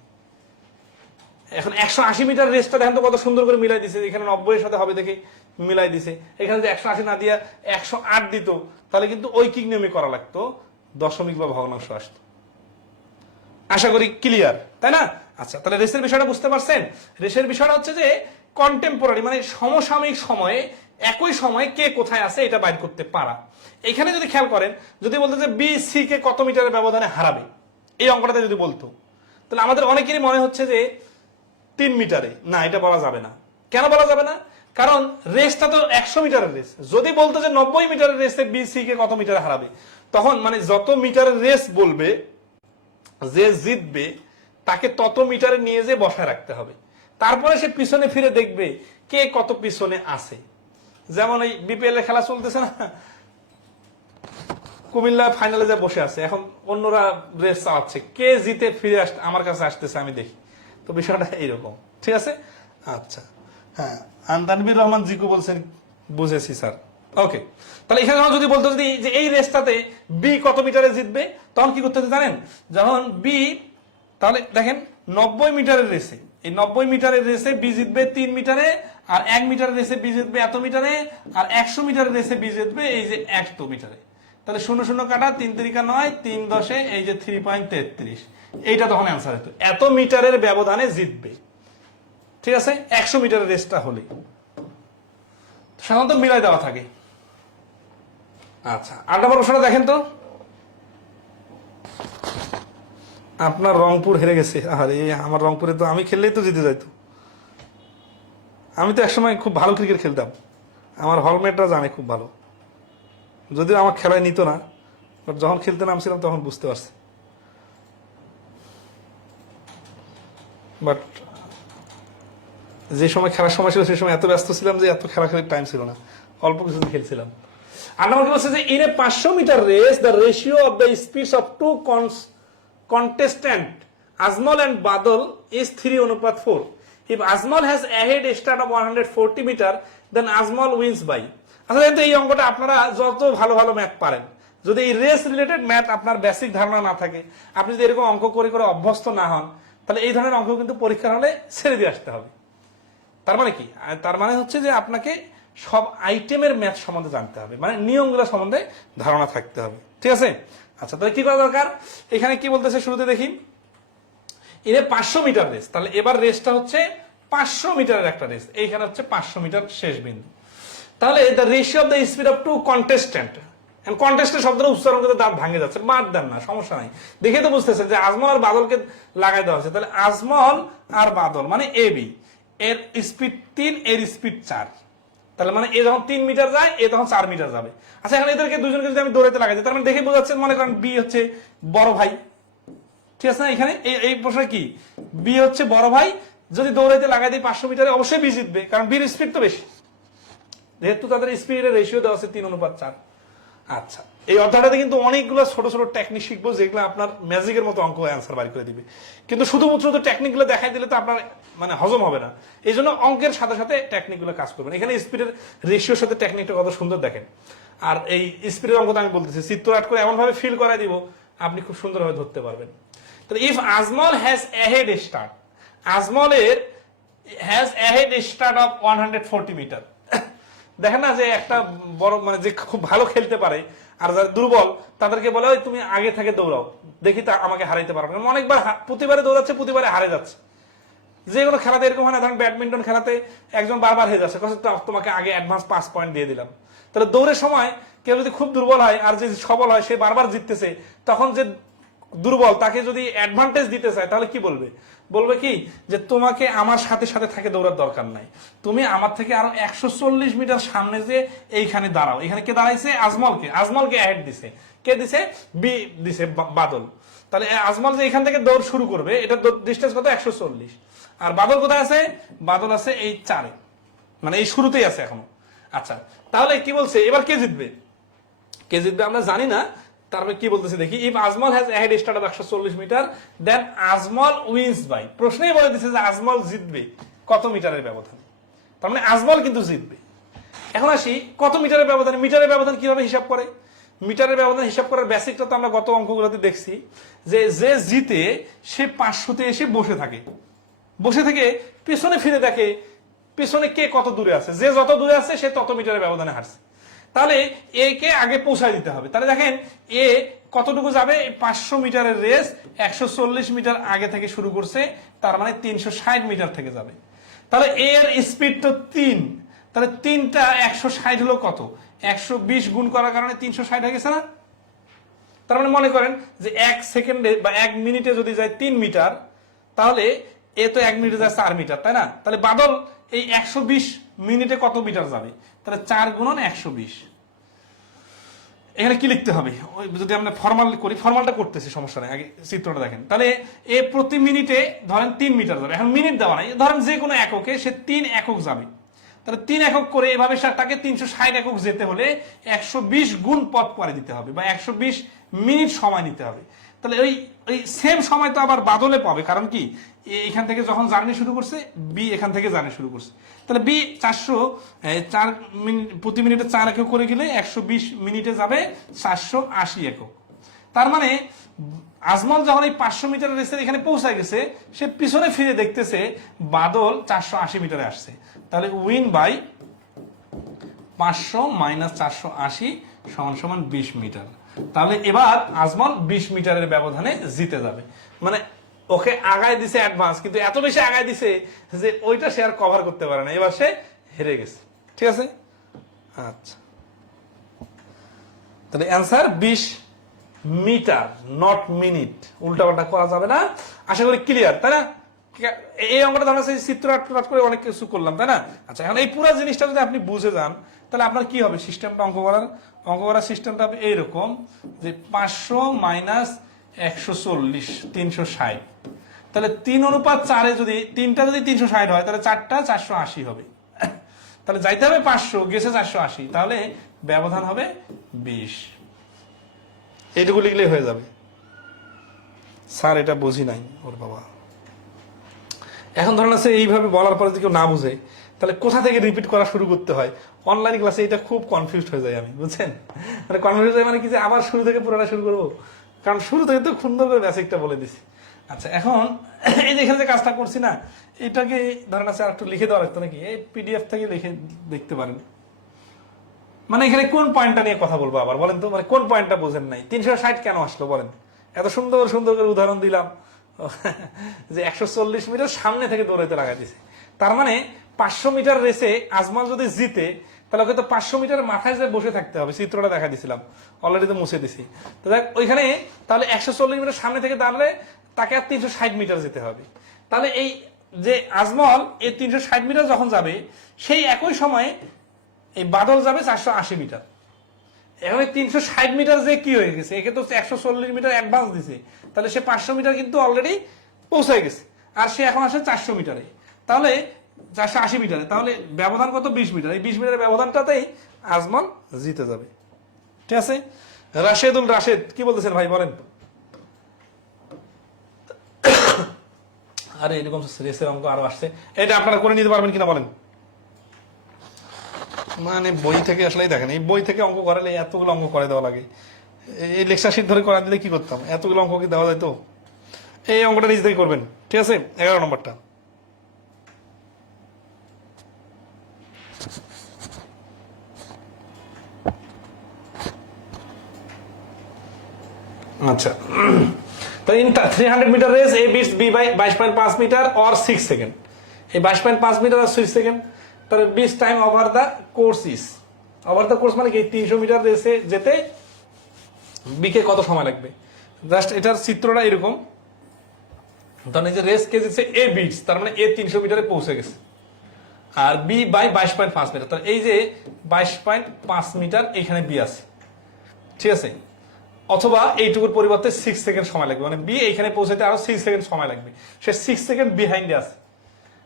এখন 180 মিটার রেসটা দেখেন তো কত সুন্দর করে মিলাই দিছে, এখানে 90 এর সাথে হবে দেখে মিলাই দিছে। এখানে যদি 180 না দিয়া 108 দিত, তাহলে কিন্তু ঐকিক নিয়মে করা লাগতো, দশমিক বা ভগ্নাংশ আসতো। আশা করি ক্লিয়ার, তাই না? আচ্ছা, তাহলে রেসের বিষয়টা বুঝতে পারছেন। রেসের বিষয়টা হচ্ছে যে কন্টেম্পোরারি, মানে সমসাময়িক সময়ে একই সময়ে কে কোথায় আছে এটা বাইর করতে পারা। এখানে যদি খেয়াল করেন, যদি বলতো যে বি সি কে কত মিটারের ব্যবধানে হারাবে, এই অঙ্কটাতে যদি বলতো, তাহলে আমাদের অনেকেরই মনে হচ্ছে যে 3 মিটারে। না, এটা বলা যাবে না। কেন বলা যাবে না? কারণ রেসটা তো 100 মিটারের রেস। যদি বলতো যে 90 মিটারের রেসে বি সি কে কত মিটারে হারাবে, তখন মানে যত মিটারের রেস বলবে, যে জিতবে তাকে তত মিটারে নিয়ে যে বসায় রাখতে হবে, তারপরে সে পিছনে ফিরে দেখবে কে কত পিছনে আছে। যেমন এই বিপিএল এর খেলা চলতেছে না, কুমিল্লা ফাইনালে যা বসে আছে, এখন অন্যরা রেস চালাচ্ছে, কে জিতে ফিরে আমার কাছে আসতেছে আমি দেখি। তো বিষয়টা এইরকম, ঠিক আছে? আচ্ছা, হ্যাঁ, তানভীর রহমান জিকু বলছেন বুঝেছি স্যার, ওকে। তাহলে এখানে যদি বলতো যে এই রেসটাতে বি কত মিটারে জিতবে, তখন কি করতে হবে জানেন? যখন বি, তাহলে দেখেন 90 মিটারের রেসে, এই 90 মিটারের রেসে বি জিতবে 3 মিটারে, আর 1 মিটারের রেসে বি জিতবে এত মিটারে, আর 100 মিটারের রেসে বি জিতবে এই যে 100 মিটারে। তাহলে 0 0 কাটা, 3 3 9, 3 10 এই যে 3.33, এইটা তখন অ্যান্সার হতো, এত মিটারের ব্যবধানে জিতবে। ঠিক আছে, 100 মিটারের রেসটা হলে সাধারণত মিলাই দেওয়া থাকে। আচ্ছা, 8 নম্বর প্রশ্নটা দেখেন তো। আপনার রংপুর হেরে গেছে। আরে আমার রংপুরে তো আমি খেললেই তো জিতে যাইতো। আমি তো একসময় খুব ভালো ক্রিকেট খেলতাম, আমার হলমেটরা জানে খুব ভালো, যদিও আমার খেলায় নিত না, বাট যখন খেলতে নামছিলাম তখন বুঝতে পারছি। বাট যে সময় খেলার সময় ছিল সেই সময় এত ব্যস্ত ছিলাম যে এত খেলা খেলার টাইম ছিল না, অল্প কিছুদিন খেলছিলাম। আর আমাকে বলছে যে in a 500 metre race the ratio of the speeds of two contestant Ajmal and Badal is 3:4. If Ajmal has ahead a start of 140 meter, then Ajmal wins by. আচ্ছা, কিন্তু এই অঙ্কটা আপনারা যত ভালো ভালো ম্যাথ পারেন, যদি এই রেস রিলেটেড ম্যাথ আপনার বেসিক ধারণা না থাকে, আপনি যদি এরকম অঙ্ক করে করে অভ্যস্ত না হন, তাহলে এই ধরনের অঙ্ক কিন্তু পরীক্ষার হলে ছেড়ে দিয়ে আসতে হবে। তার মানে কি? তার মানে হচ্ছে যে আপনাকে সব আইটেমের ম্যাথ সম্বন্ধে জানতে হবে, মানে নিয়মগুলো সম্বন্ধে ধারণা থাকতে হবে। ঠিক আছে? আচ্ছা, তাহলে কি করা দরকার? এখানে কি বলতেছে শুরুতে দেখি, এর 500 মিটার রেস, তাহলে এবার রেসটা হচ্ছে 500 মিটারের একটা রেস, এইখানে হচ্ছে 500 মিটার শেষ বিন্দু। তাহলে the ratio of the speed of two contestant, কন্টেস্টের শব্দটা উচ্চারণ করতে দাঁত ভাঙে যাচ্ছে, বাদ দেন না, সমস্যা নাই, দেখে তো বুঝতেছেন যে আজমল আর বাদলকে লাগাই দেওয়া হচ্ছে। তাহলে আজমল আর বাদল মানে এ বি, এর স্পিড 3, এর স্পিড 4, তাহলে মানে এ যখন 3 মিটার যায়, এ তখন 4 মিটার যাবে। আচ্ছা এখন এদেরকে দুজনকে যদি আমি দৌড়াতে লাগাই, তার মানে দেখে বোঝাচ্ছেন, মনে করেন বি হচ্ছে বড় ভাই, ঠিক আছে না? এখানে এই প্রশ্নে কি বি হচ্ছে বড় ভাই, যদি দৌড়াইতে লাগাই দিই 500 মিটারে, অবশ্যই বি জিতবে, কারণ বির স্পিড তো বেশি, যেহেতু তাদের স্পিডের রেশিও দেওয়া আছে 3:4। আচ্ছা, এই অধ্যায়টাতে কিন্তু অনেকগুলো ছোট ছোট টেকনিক শিখবো, যেগুলো আপনার ম্যাজিকের মতো অঙ্ক অ্যান্সার বাড়ি করে দিবে। কিন্তু শুধুমাত্র তো টেকনিকগুলো দেখাই দিলে তো আপনার মানে হজম হবে না, এই জন্য অঙ্কের সাথে সাথে টেকনিকগুলো কাজ করবেন। এখানে স্পিডের রেশিওর সাথে টেকনিকটা কত সুন্দর দেখেন। আর এই স্পিডের অঙ্কটা আমি বলতেছি, চিত্র আট করে এমন ভাবে ফিল করাই দিব, আপনি খুব সুন্দরভাবে ধরতে পারবেন। তাহলে if Ajmal has a head start, আজমলের has a head start of 140 metre. দেখেন না যে একটা বড় মানে যে খুব ভালো খেলতে পারে আর যারা দুর্বল তাদেরকে বলে ওই তুমি আগে থেকে দৌড়াও, দেখি তা আমাকে হারাইতে পারবে না। অনেকবার প্রতিবারে দৌড়াচ্ছে, প্রতিবারে হারে যাচ্ছে। যে কোনো খেলাতে এরকম হয় না, ধরেন ব্যাডমিন্টন খেলাতে একজন বারবার হেরে যাচ্ছে, তোমাকে আগে অ্যাডভান্স 5 পয়েন্ট দিয়ে দিলাম। তাহলে দৌড়ের সময় কেউ যদি খুব দুর্বল হয় আর যে সবল হয় সে বারবার জিততেছে, তখন যে দুর্বল তাকে যদি অ্যাডভান্টেজ দিতে চায় তাহলে কি বলবে? বলবে কি যে তোমাকে আমার সাথে সাথে থাকে দৌড়ার দরকার নাই, তুমি আমার থেকে আরো 140 মিটার সামনে যে এইখানে দাঁড়াও। এখানে কে দাঁড়াইছে? আজমলকে, আজমলকে অ্যাড দিছে, কে দিছে? বি দিছে বাদল। তাহলে আজমল যে এখান থেকে দৌড় শুরু করবে, এটা ডিস্টেন্স কত? 140। আর বাদল কোথায় আছে? বাদল আছে এই 4-এ, মানে এই শুরুতেই আছে এখনো। আচ্ছা তাহলে কি বলছে, এবার কে জিতবে? কে জিতবে আমরা জানি না, তারপরে কি বলতেছে দেখি। If Ajmal has a head start of 140 metre then Ajmal wins by, প্রশ্নেই বলে দিচ্ছে যে আজমল জিতবে কত মিটারের ব্যবধান, তার মানে আজমল কিন্তু জিতবে। এখন আসি কত মিটারের ব্যবধান, মিটারের ব্যবধান কিভাবে হিসাব করে? মিটারের ব্যবধান হিসাব করার বেসিকটা তো আমরা গত অঙ্কগুলোতে দেখছি, যে যে জিতে সে 500তে এসে বসে থাকে, বসে থেকে পেছনে ফিরে দেখে পেছনে কে কত দূরে আছে, যে যত দূরে আছে সে তত মিটারের ব্যবধানে হারছে। তাহলে এ কে আগে পৌঁছায় দিতে হবে। তাহলে দেখেন এ কতটুকু যাবে? 500 মিটারের রেস 140 মিটার আগে থেকে শুরু করছে, তার মানে 360 মিটার থেকে যাবে। তাহলে এর স্পিড তো 3, তাহলে 3টা 160 হলো কত? 120 গুণ করার কারণে 360 হয়ে গেছে না? তার মানে মনে করেন যে 1 সেকেন্ডে বা 1 মিনিটে যদি যায় 3 মিটার, তাহলে এ তো 1 মিনিটে যায় 4 মিটার, তাই না? তাহলে বাদল এই 120 মিনিটে কত মিটার যাবে? তাহলে 4 গুণন 120। এখানে কি লিখতে হবে? ওই যদি আমরা ফর্মাল করি, ফর্মালটা করতেছি সমস্যা নেই, আগে চিত্রটা দেখেন। তাহলে এ প্রতি মিনিটে ধরেন 3 মিটার যাবে, এখন মিনিট দেওয়া নাই, ধরেন যে কোনো এককে সে 3 একক যাবে। তাহলে 3 একক করে এভাবে তাকে 360 একক যেতে হলে 120 গুণ পথ পরে দিতে হবে, বা 120 মিনিট সময় নিতে হবে। তাহলে ওই সেম সময় তো আবার বাদলে পাবে, কারণ কি এখান থেকে যখন জার্নি শুরু করছে, বি এখান থেকে জার্নি শুরু করছে। তাহলে বি 4 মিনিট প্রতি মিনিটে 4 একক করে গেলে 120 মিনিটে যাবে 480 একক। তার মানে আজমল যখন এই 500 মিটার রেসের এখানে পৌঁছায় গেছে, সে পিছনে ফিরে দেখতেছে বাদল 480 মিটারে আসছে। তাহলে উইন বাই 500 মাইনাস 480 সমান সমান 20 মিটার। তাহলে এবার আজমল 20 মিটারের ব্যবধানে জিতে যাবে। মানে ওকে আগায় দিছে অ্যাডভান্স, কিন্তু এত বেশি আগায় দিছে যে ওইটা সে আর কভার করতে পারে না, এবার সে হেরে গেছে। ঠিক আছে, আচ্ছা তাহলে অ্যান্সার 20 মিটার, নট মিনিট। উল্টাপাল্টা করা যাবে না। আশা করি ক্লিয়ার, তাই না? এই অঙ্কটা ধরা চিত্র আট করে অনেক কিছু করলাম, তাই না? আচ্ছা এখন এই পুরো জিনিসটা যদি আপনি বুঝে যান, তাহলে আপনার কি হবে সিস্টেমটা? অঙ্ক করার সিস্টেমটা হবে এইরকম যে 500 মাইনাস 140 360। তাহলে 3:4 যদি 3টা যদি 360 হয়, তাহলে 4টা 480 হবে। তাহলে যাইতে হবে 500, গেছে 480, তাহলে ব্যবধান হবে 20। এইটুকু লিখলেই হয়ে যাবে। স্যার এটা বুঝি নাই, ওর বাবা। এখন ধরেন আছে এইভাবে বলার পরে যদি কেউ না বুঝে, তাহলে কোথা থেকে রিপিট করা শুরু করতে হয়? অনলাইন ক্লাসে এটা খুব কনফিউজ হয়ে যায় আমি, বুঝছেন? মানে কনফিউজ হয় মানে কি, যে আবার শুরু থেকে পুরোটা শুরু করবো, কারণ শুরু থেকে তো সুন্দর করে বেসিকটা বলে দিছি। আচ্ছা এখন এই যে এখানে যে কাজটা করছি না, এটাকে ধরেন আছে আর একটু লিখে দেওয়া লাগতো নাকি? এই পিডিএফ থেকে লিখে দেখতে পারেন। মানে এখানে কোন পয়েন্টটা নিয়ে কথা বলবো আবার বলেন তো, মানে কোন পয়েন্টটা বোঝেন নাই? 360 কেন আসলো বলেন? এত সুন্দর সুন্দর করে উদাহরণ দিলাম যে 140 মিটার সামনে থেকে দৌড়াইতে লাগা দিছে, তার মানে 500 মিটার রেসে আজমল যদি জিতে তাহলে ওকে তো 500 মিটার মাথায় যে বসে থাকতে হবে, চিত্রটা দেখা দিছিলাম, অলরেডি তো মুছে দিছি। তো দেখ ওইখানে তাহলে 140 মিটার সামনে থেকে দাঁড়ালে তাকে আর 360 মিটার যেতে হবে। তাহলে এই যে আজমল এই 360 মিটার যখন যাবে, সেই একই সময়ে এই বাদল যাবে 480 মিটার। এখন 360 মিটার যে কি হয়ে গেছে, একে তো 140 মিটার অ্যাডভান্স দিছে, তাহলে সে 500 মিটার কিন্তু অলরেডি পৌঁছায় গেছে, আর সে এখন আসে 400 মিটারে, তাহলে 480 মিটারে, তাহলে ব্যবধান কত 20 মিটার। এই 20 মিটারের ব্যবধানটাতেই আজমল জিতে যাবে। ঠিক আছে, রাশেদুল রাশেদ কি বলতেছেন ভাই বলেন। আরে এরকম রেসের অঙ্ক আরো আসছে, এটা আপনারা করে নিতে পারবেন কিনা বলেন। মানে বই থেকে আসলে দেখেন, এই বই থেকে অঙ্ক করালে এতগুলো অঙ্ক করে দেওয়া লাগে, এই লেকচার শিট ধরে করা দিলে কি করতাম, এতগুলো অঙ্ক কি দেওয়া যায়? তো এই অঙ্কটা নিজে থেকে করবেন। ঠিক আছে, 11 নম্বরটা। আচ্ছা, তো in 300 metre race A beats B by 22.5 metre or 6 second. এই 22.5 মিটার আর 6 সেকেন্ড, তাহলে 20 time over the course is. Over the course মানে কি 300 মিটার রেসে যেতে বিকে কত সময় লাগবে। জাস্ট এটার চিত্রটা এরকম, তার যে রেস কে যেছে এ বিটস, তার মানে এ 300 মিটারে পৌঁছে গেছে, আর বি বাই 22.5 মিটার, তাহলে এই যে 22.5 মিটার এখানে বি আছে। ঠিক আছে, অথবা এইটুকুর পরিবর্তে 6 সেকেন্ড সময় লাগবে, মানে বি এইখানে পৌঁছাতে আরো 6 সেকেন্ড সময় লাগবে, সে 6 সেকেন্ড বিহাইন্ডে আছে।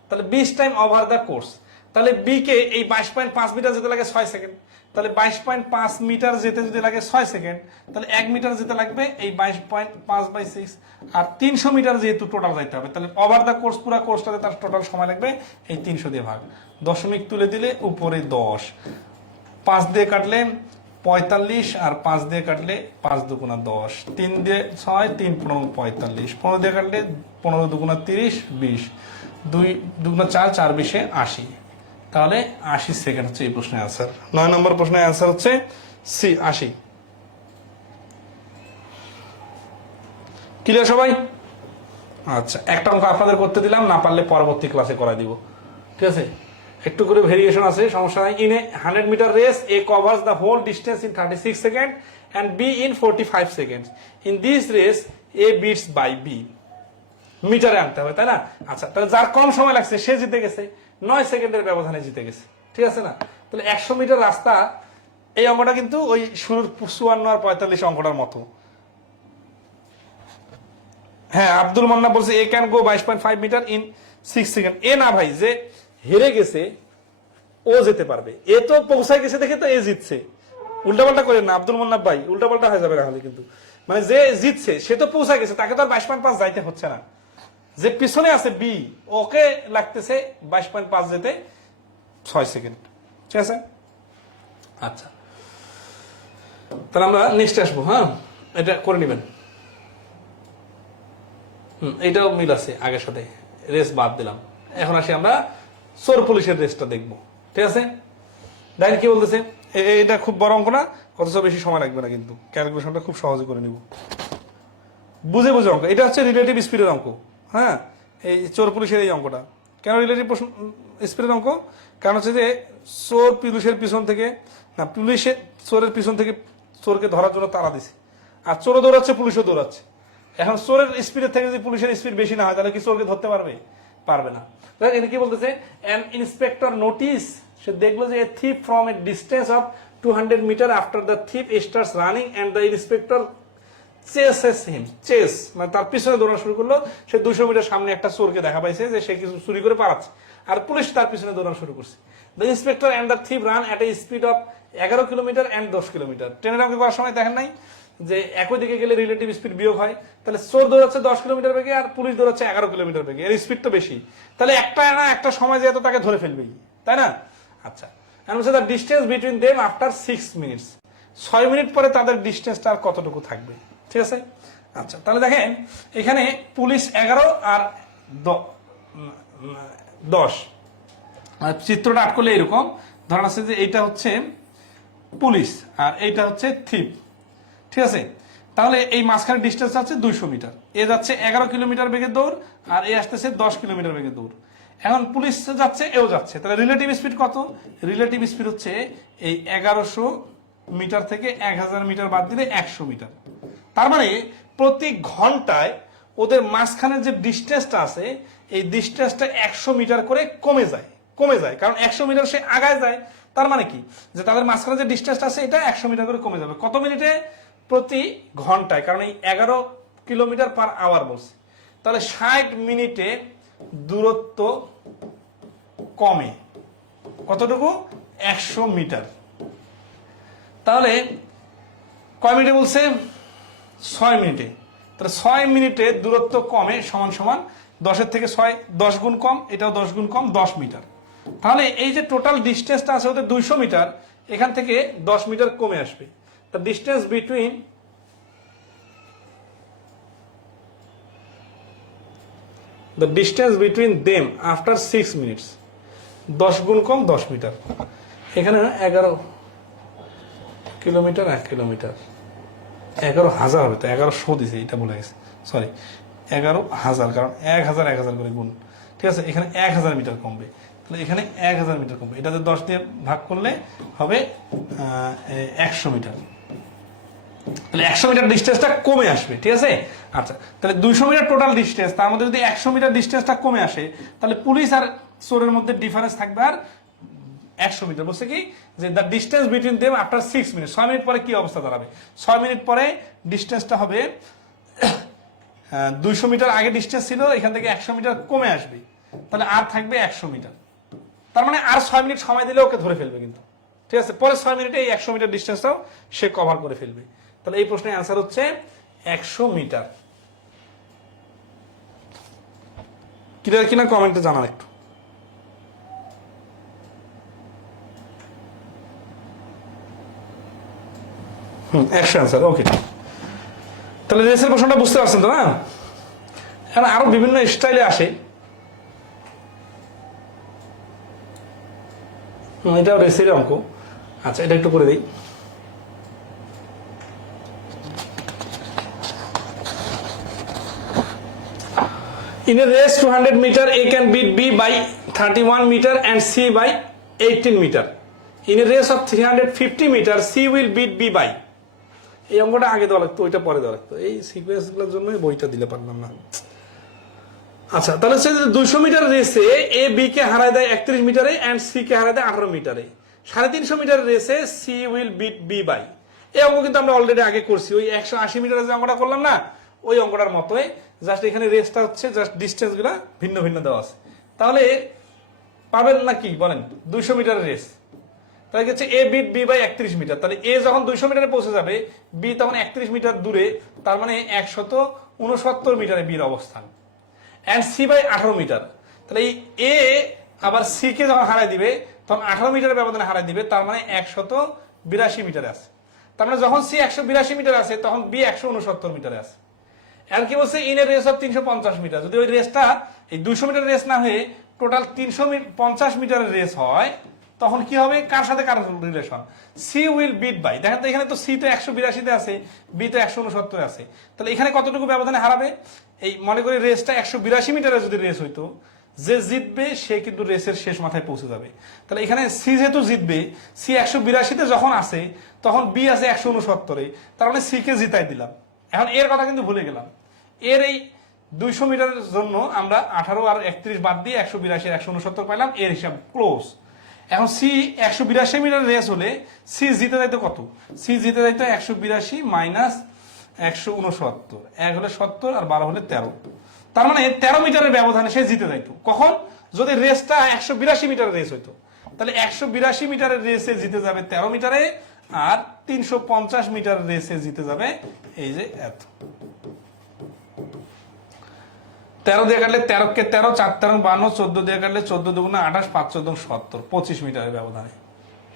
তাহলে 20 টাইম ওভার দ্য কোর্স, তাহলে বি কে এই 22.5 মিটার যেতে লাগে 6 সেকেন্ড, তাহলে 22.5 মিটার যেতে যদি লাগে 6 সেকেন্ড, তাহলে 1 মিটার যেতে লাগবে এই 22.5/6, আর 300 মিটার যেহেতু টোটাল যাইতে হবে, তাহলে ওভার দ্য কোর্স পুরো কোর্সটাতে তার টোটাল সময় লাগবে এই 300 দিয়ে ভাগ, দশমিক তুলে দিলে উপরে 10, 5 দিয়ে কাটলে 45, আর 5 দিয়ে কাটলে 5 দুগুণা 10, 3 দিয়ে 6, 3 15 45, 15 দিয়ে কাটলে 15 দুগুণা 30, 20, 2 দুগুণা 4, 4 20 80, তাহলে 80 সেকেন্ড হচ্ছে এই প্রশ্নের অ্যান্সার। 9 নম্বর প্রশ্নের অ্যান্সার হচ্ছে সি 80। ক্লিয়ার সবাই? আচ্ছা, একটা অঙ্ক আপনাদের করতে দিলাম, না পারলে পরবর্তী ক্লাসে করাই দিব। ঠিক আছে, একটু করে ভেরিয়েশন আছে, সমস্যা নাই। In a 100 metre race A covers the whole distance in 36 second and B in 45 seconds. In this race A beats by B. মিটারে আনতে হবে, তাই না? আচ্ছা, তাহলে যার কম সময় লাগছে সে জিতে গেছে, 9 সেকেন্ডের ব্যবধানে জিতে গেছে। ঠিক আছে না? তাহলে 100 মিটার রাস্তা, এই অঙ্কটা কিন্তু ওই শুরুর 54 আর 45 অঙ্কটার মতো। হ্যাঁ, আব্দুল মান্না বলছে A can go 22.5 metre in 6 second. এ না ভাই, যে হেরে গেছে ও যেতে পারবে, এ তো পৌঁছায় গেছে দেখে তো এ জিতছে। উল্টাপাল্টা করেন না আব্দুল মান্না ভাই, উল্টাপাল্টা হয়ে যাবে তাহলে কিন্তু। মানে যে জিতছে সে তো পৌঁছায় গেছে, তাকে তো আর 22.5 যাইতে হচ্ছে না। যে পিছনে আছে বি, ওকে লাগতেছে 22.5 যেতে 6 সেকেন্ড। ঠিক আছে, আচ্ছা, তাহলে আমরা নেক্সট আসবো। হ্যাঁ, এটা করে নেবেন। এইটাও মিল আছে আগের সাথে, রেস বাদ দিলাম। এখন আসি আমরা চোর পুলিশের রেসটা দেখবো। ঠিক আছে, দেখেন কি বলতেছে। এটা খুব বড় অঙ্ক না, অথচ বেশি সময় লাগবে না, কিন্তু ক্যালকুলেশনটা খুব সহজে করে নিব, বুঝে বুঝে অঙ্ক। এটা হচ্ছে রিলেটিভ স্পিডের অঙ্ক। হ্যাঁ, এই চোর পুলিশের এই অঙ্কটা কেন রিলেটিভ স্পিডের অঙ্ক? কারণ হচ্ছে যে চোর পুলিশের পিছন থেকে, না পুলিশের চোরের পিছন থেকে চোরকে ধরার জন্য তাড়া দিছে, আর চোরও দৌড়াচ্ছে পুলিশও দৌড়াচ্ছে। এখন চোরের স্পিডের থেকে যদি পুলিশের স্পিড বেশি না হয়, তাহলে কি চোরকে ধরতে পারবে? পারবে না। এখানে কি বলতেছে, অ্যান ইন্সপেক্টর নোটিস, সে দেখলো যে thief from a distance of 200 metre after the thief starts running and the inspector chases him. Chase মানে তার পিছনে দৌড়ানো শুরু করলো। সে 200 মিটার সামনে একটা চোরকে দেখা পাইছে যে সে কিছু চুরি করে পালাচ্ছে, আর পুলিশ তার পিছনে দৌড়ানো শুরু করছে। The inspector and the thief run at a speed of 11 kilometre and 10 kilometre. ট্রেনের অঙ্ক করার সময় দেখেন নাই যে একই দিকে গেলে রিলেটিভ স্পিড বিয়োগ হয়, তাহলে চোর দৌড়াচ্ছে 10 কিলোমিটার বেগে আর পুলিশ দৌড়াচ্ছে 11 কিলোমিটার বেগে, এর স্পিড তো বেশি, তাহলে একটা না একটা সময় যেহেতু তাকে ধরে ফেলবেই, তাই না? আচ্ছা, the distance between them after 6 minutes, 6 minute পরে তাদের ডিস্টেন্সটা আর কতটুকু থাকবে। ঠিক আছে, আচ্ছা, তাহলে দেখেন এখানে পুলিশ 11 আর 10, চিত্রটা আট করলে এরকম ধরা আছে যে এইটা হচ্ছে পুলিশ আর এইটা হচ্ছে থিপ। ঠিক আছে, তাহলে এই মাঝখানে ডিস্টেন্স আছে 200 মিটার। এ যাচ্ছে 11 কিলোমিটার বেগে দৌড়, আর এ আসতেছে 10 কিলোমিটার বেগে দৌড়। এখন পুলিশ যাচ্ছে, এও যাচ্ছে, তাহলে রিলেটিভ স্পিড কত? রিলেটিভ স্পিড হচ্ছে এই 1100 মিটার থেকে 1000 মিটার বাদ দিলে 100 মিটার। তার মানে প্রতি ঘন্টায় ওদের মাঝখানের যে ডিস্টেন্সটা আছে এই ডিস্টেন্সটা 100 মিটার করে কমে যায়, কারণ 100 মিটার সে আগায় যায়। তার মানে কি, যে তাদের মাঝখানে যে ডিস্টেন্সটা আছে এটা 100 মিটার করে কমে যাবে। কত মিনিটে? প্রতি ঘন্টায়, কারণ এই 11 কিলোমিটার পার আওয়ার বলছে। তাহলে 60 মিনিটে দূরত্ব কমে কতটুকু? 100 মিটার। তাহলে কয় মিনিটে বলছে? 6 মিনিটে। তাহলে 6 মিনিটে দূরত্ব কমে সমান সমান 10-এর থেকে 6 10 গুণ কম, এটাও 10 গুণ কম, 10 মিটার। তাহলে এই যে টোটাল ডিস্টেন্সটা আছে ওদের 200 মিটার, এখান থেকে 10 মিটার কমে আসবে। The distance between them after 6 minutes, 10 গুণ কম 10 মিটার। এখানে 11 কিলোমিটার 1 কিলোমিটার 11,000 হবে, তো 1100 দিছে, এটা বলে গেছে, সরি 11,000, কারণ 1000 1000 করে গুণ, ঠিক আছে। এখানে 1000 মিটার কমবে, তাহলে এখানে 1000 মিটার কমবে, এটাতে 10 দিয়ে ভাগ করলে হবে 100 মিটার। তাহলে 100 মিটার ডিস্টেন্সটা কমে আসবে, ঠিক আছে। আচ্ছা, তাহলে 200 মিটার টোটাল ডিস্টেন্স, তার মধ্যে যদি 100 মিটার ডিস্টেন্সটা কমে আসে, তাহলে পুলিশ আর চোরের মধ্যে ডিফারেন্স থাকবে আর 100 মিটার। বলছে কি, যে the distance between them after 6 minute, 6 minute পরে কি অবস্থা দাঁড়াবে? 6 মিনিট পরে ডিস্টেন্সটা হবে 200 মিটার আগে ডিস্টেন্স ছিল, এখান থেকে 100 মিটার কমে আসবে, তাহলে আর থাকবে 100 মিটার। তার মানে আর 6 মিনিট সময় দিলে ওকে ধরে ফেলবে কিন্তু, ঠিক আছে। পরে 6 মিনিটে এই 100 মিটার ডিস্টেন্সটাও সে কভার করে ফেলবে। তাহলে এই প্রশ্নের অ্যান্সার হচ্ছে 100 মিটার। ক্লিয়ার কিনা কমেন্টে জানান একটু। একশো অ্যান্সার, ওকে। তাহলে রেসের প্রশ্নটা বুঝতে পারছেন তো? না, এখন আরো বিভিন্ন স্টাইলে আসে। এটাও রেসের অঙ্ক। আচ্ছা, এটা একটু করে দিই। In a race 200 meter, A can beat B by 31 meter and C by 18 meter. In a race of 350 meter, C will beat B by. এই অঙ্কটা আগে দেওয়া লাগতো, ওইটা পরে দেওয়া লাগতো। এই সিকোয়েন্স গুলোর জন্য বইটা দিলে পারলাম না। আচ্ছা, তাহলে সে 200 মিটার রেসে এ বি কে হারায় দেয় 31 মিটারে এন্ড সি কে হারায় দেয় 18 মিটারে। 350 মিটার রেসে C will beat B by. এই অঙ্ক কিন্তু আমরা অলরেডি আগে করছি, ওই 180 মিটারের যে অঙ্কটা করলাম না, ওই অঙ্কটার মতোই, জাস্ট এখানে রেসটা হচ্ছে, জাস্ট ডিস্টেন্স গুলা ভিন্ন ভিন্ন দেওয়া আছে। তাহলে পাবেন না কি বলেন? 200 মিটারের রেস, তাহলে হচ্ছে A beat B by 31 metre. তাহলে এ যখন 200 মিটারে পৌঁছে যাবে, বি তখন 31 মিটার দূরে, তার মানে 169 মিটারে বির অবস্থান, এন্ড সি বাই 18 মিটার। তাহলে এই এ আবার সি কে যখন হারাই দিবে, তখন 18 মিটারের ব্যবধানে হারাই দিবে, তার মানে 182 মিটারে আছে। তার মানে যখন সি 182 মিটার আছে, তখন বি 169 মিটারে আছে। আর কি বলছে? In a race of 350 metre. যদি ওই রেসটা এই 200 মিটার রেস না হয়ে টোটাল 350 মিটারের রেস হয়, তখন কি হবে? কার সাথে কার relation? C will beat by. দেখেন তো, এখানে তো সি তো 182 তে আছে, বি তো 169 আছে, তাহলে এখানে কতটুকু ব্যবধানে হারাবে? এই মনে করি রেসটা 182 মিটারে যদি রেস হইতো, যে জিতবে সে কিন্তু রেসের শেষ মাথায় পৌঁছে যাবে। তাহলে এখানে সি যেহেতু জিতবে, সি 182 তে যখন আছে, তখন বি আছে 169, তার মানে সি কে জিতাই দিলাম। এখন এর কথা কিন্তু ভুলে গেলাম। এর এই 200 মিটারের জন্য আমরা 18 আর 31 বাদ দিয়ে 182 169 পাইলাম, এর হিসাব ক্লোজ। এখন সি 182 মিটার রেস হলে সি জিতে যাইতো কত? সি জিতে যাইতো 182 মাইনাস 169, 1 হলে 70 আর 12 হলে 13। তার মানে 13 মিটারের ব্যবধানে সে জিতে যাইতো। কখন? যদি রেসটা 182 মিটারের রেস হইতো, তাহলে 182 মিটারের রেসে জিতে যাবে 13 মিটারে, আর 350 মিটার রেসে জিতে যাবে এই যে এত। 13 দিয়ে কাটলে 13 কে 13, 4 13 52, 14 দিয়ে কাটলে 14 দুগুণে 28, 5 14 70, 25 মিটারের ব্যবধানে,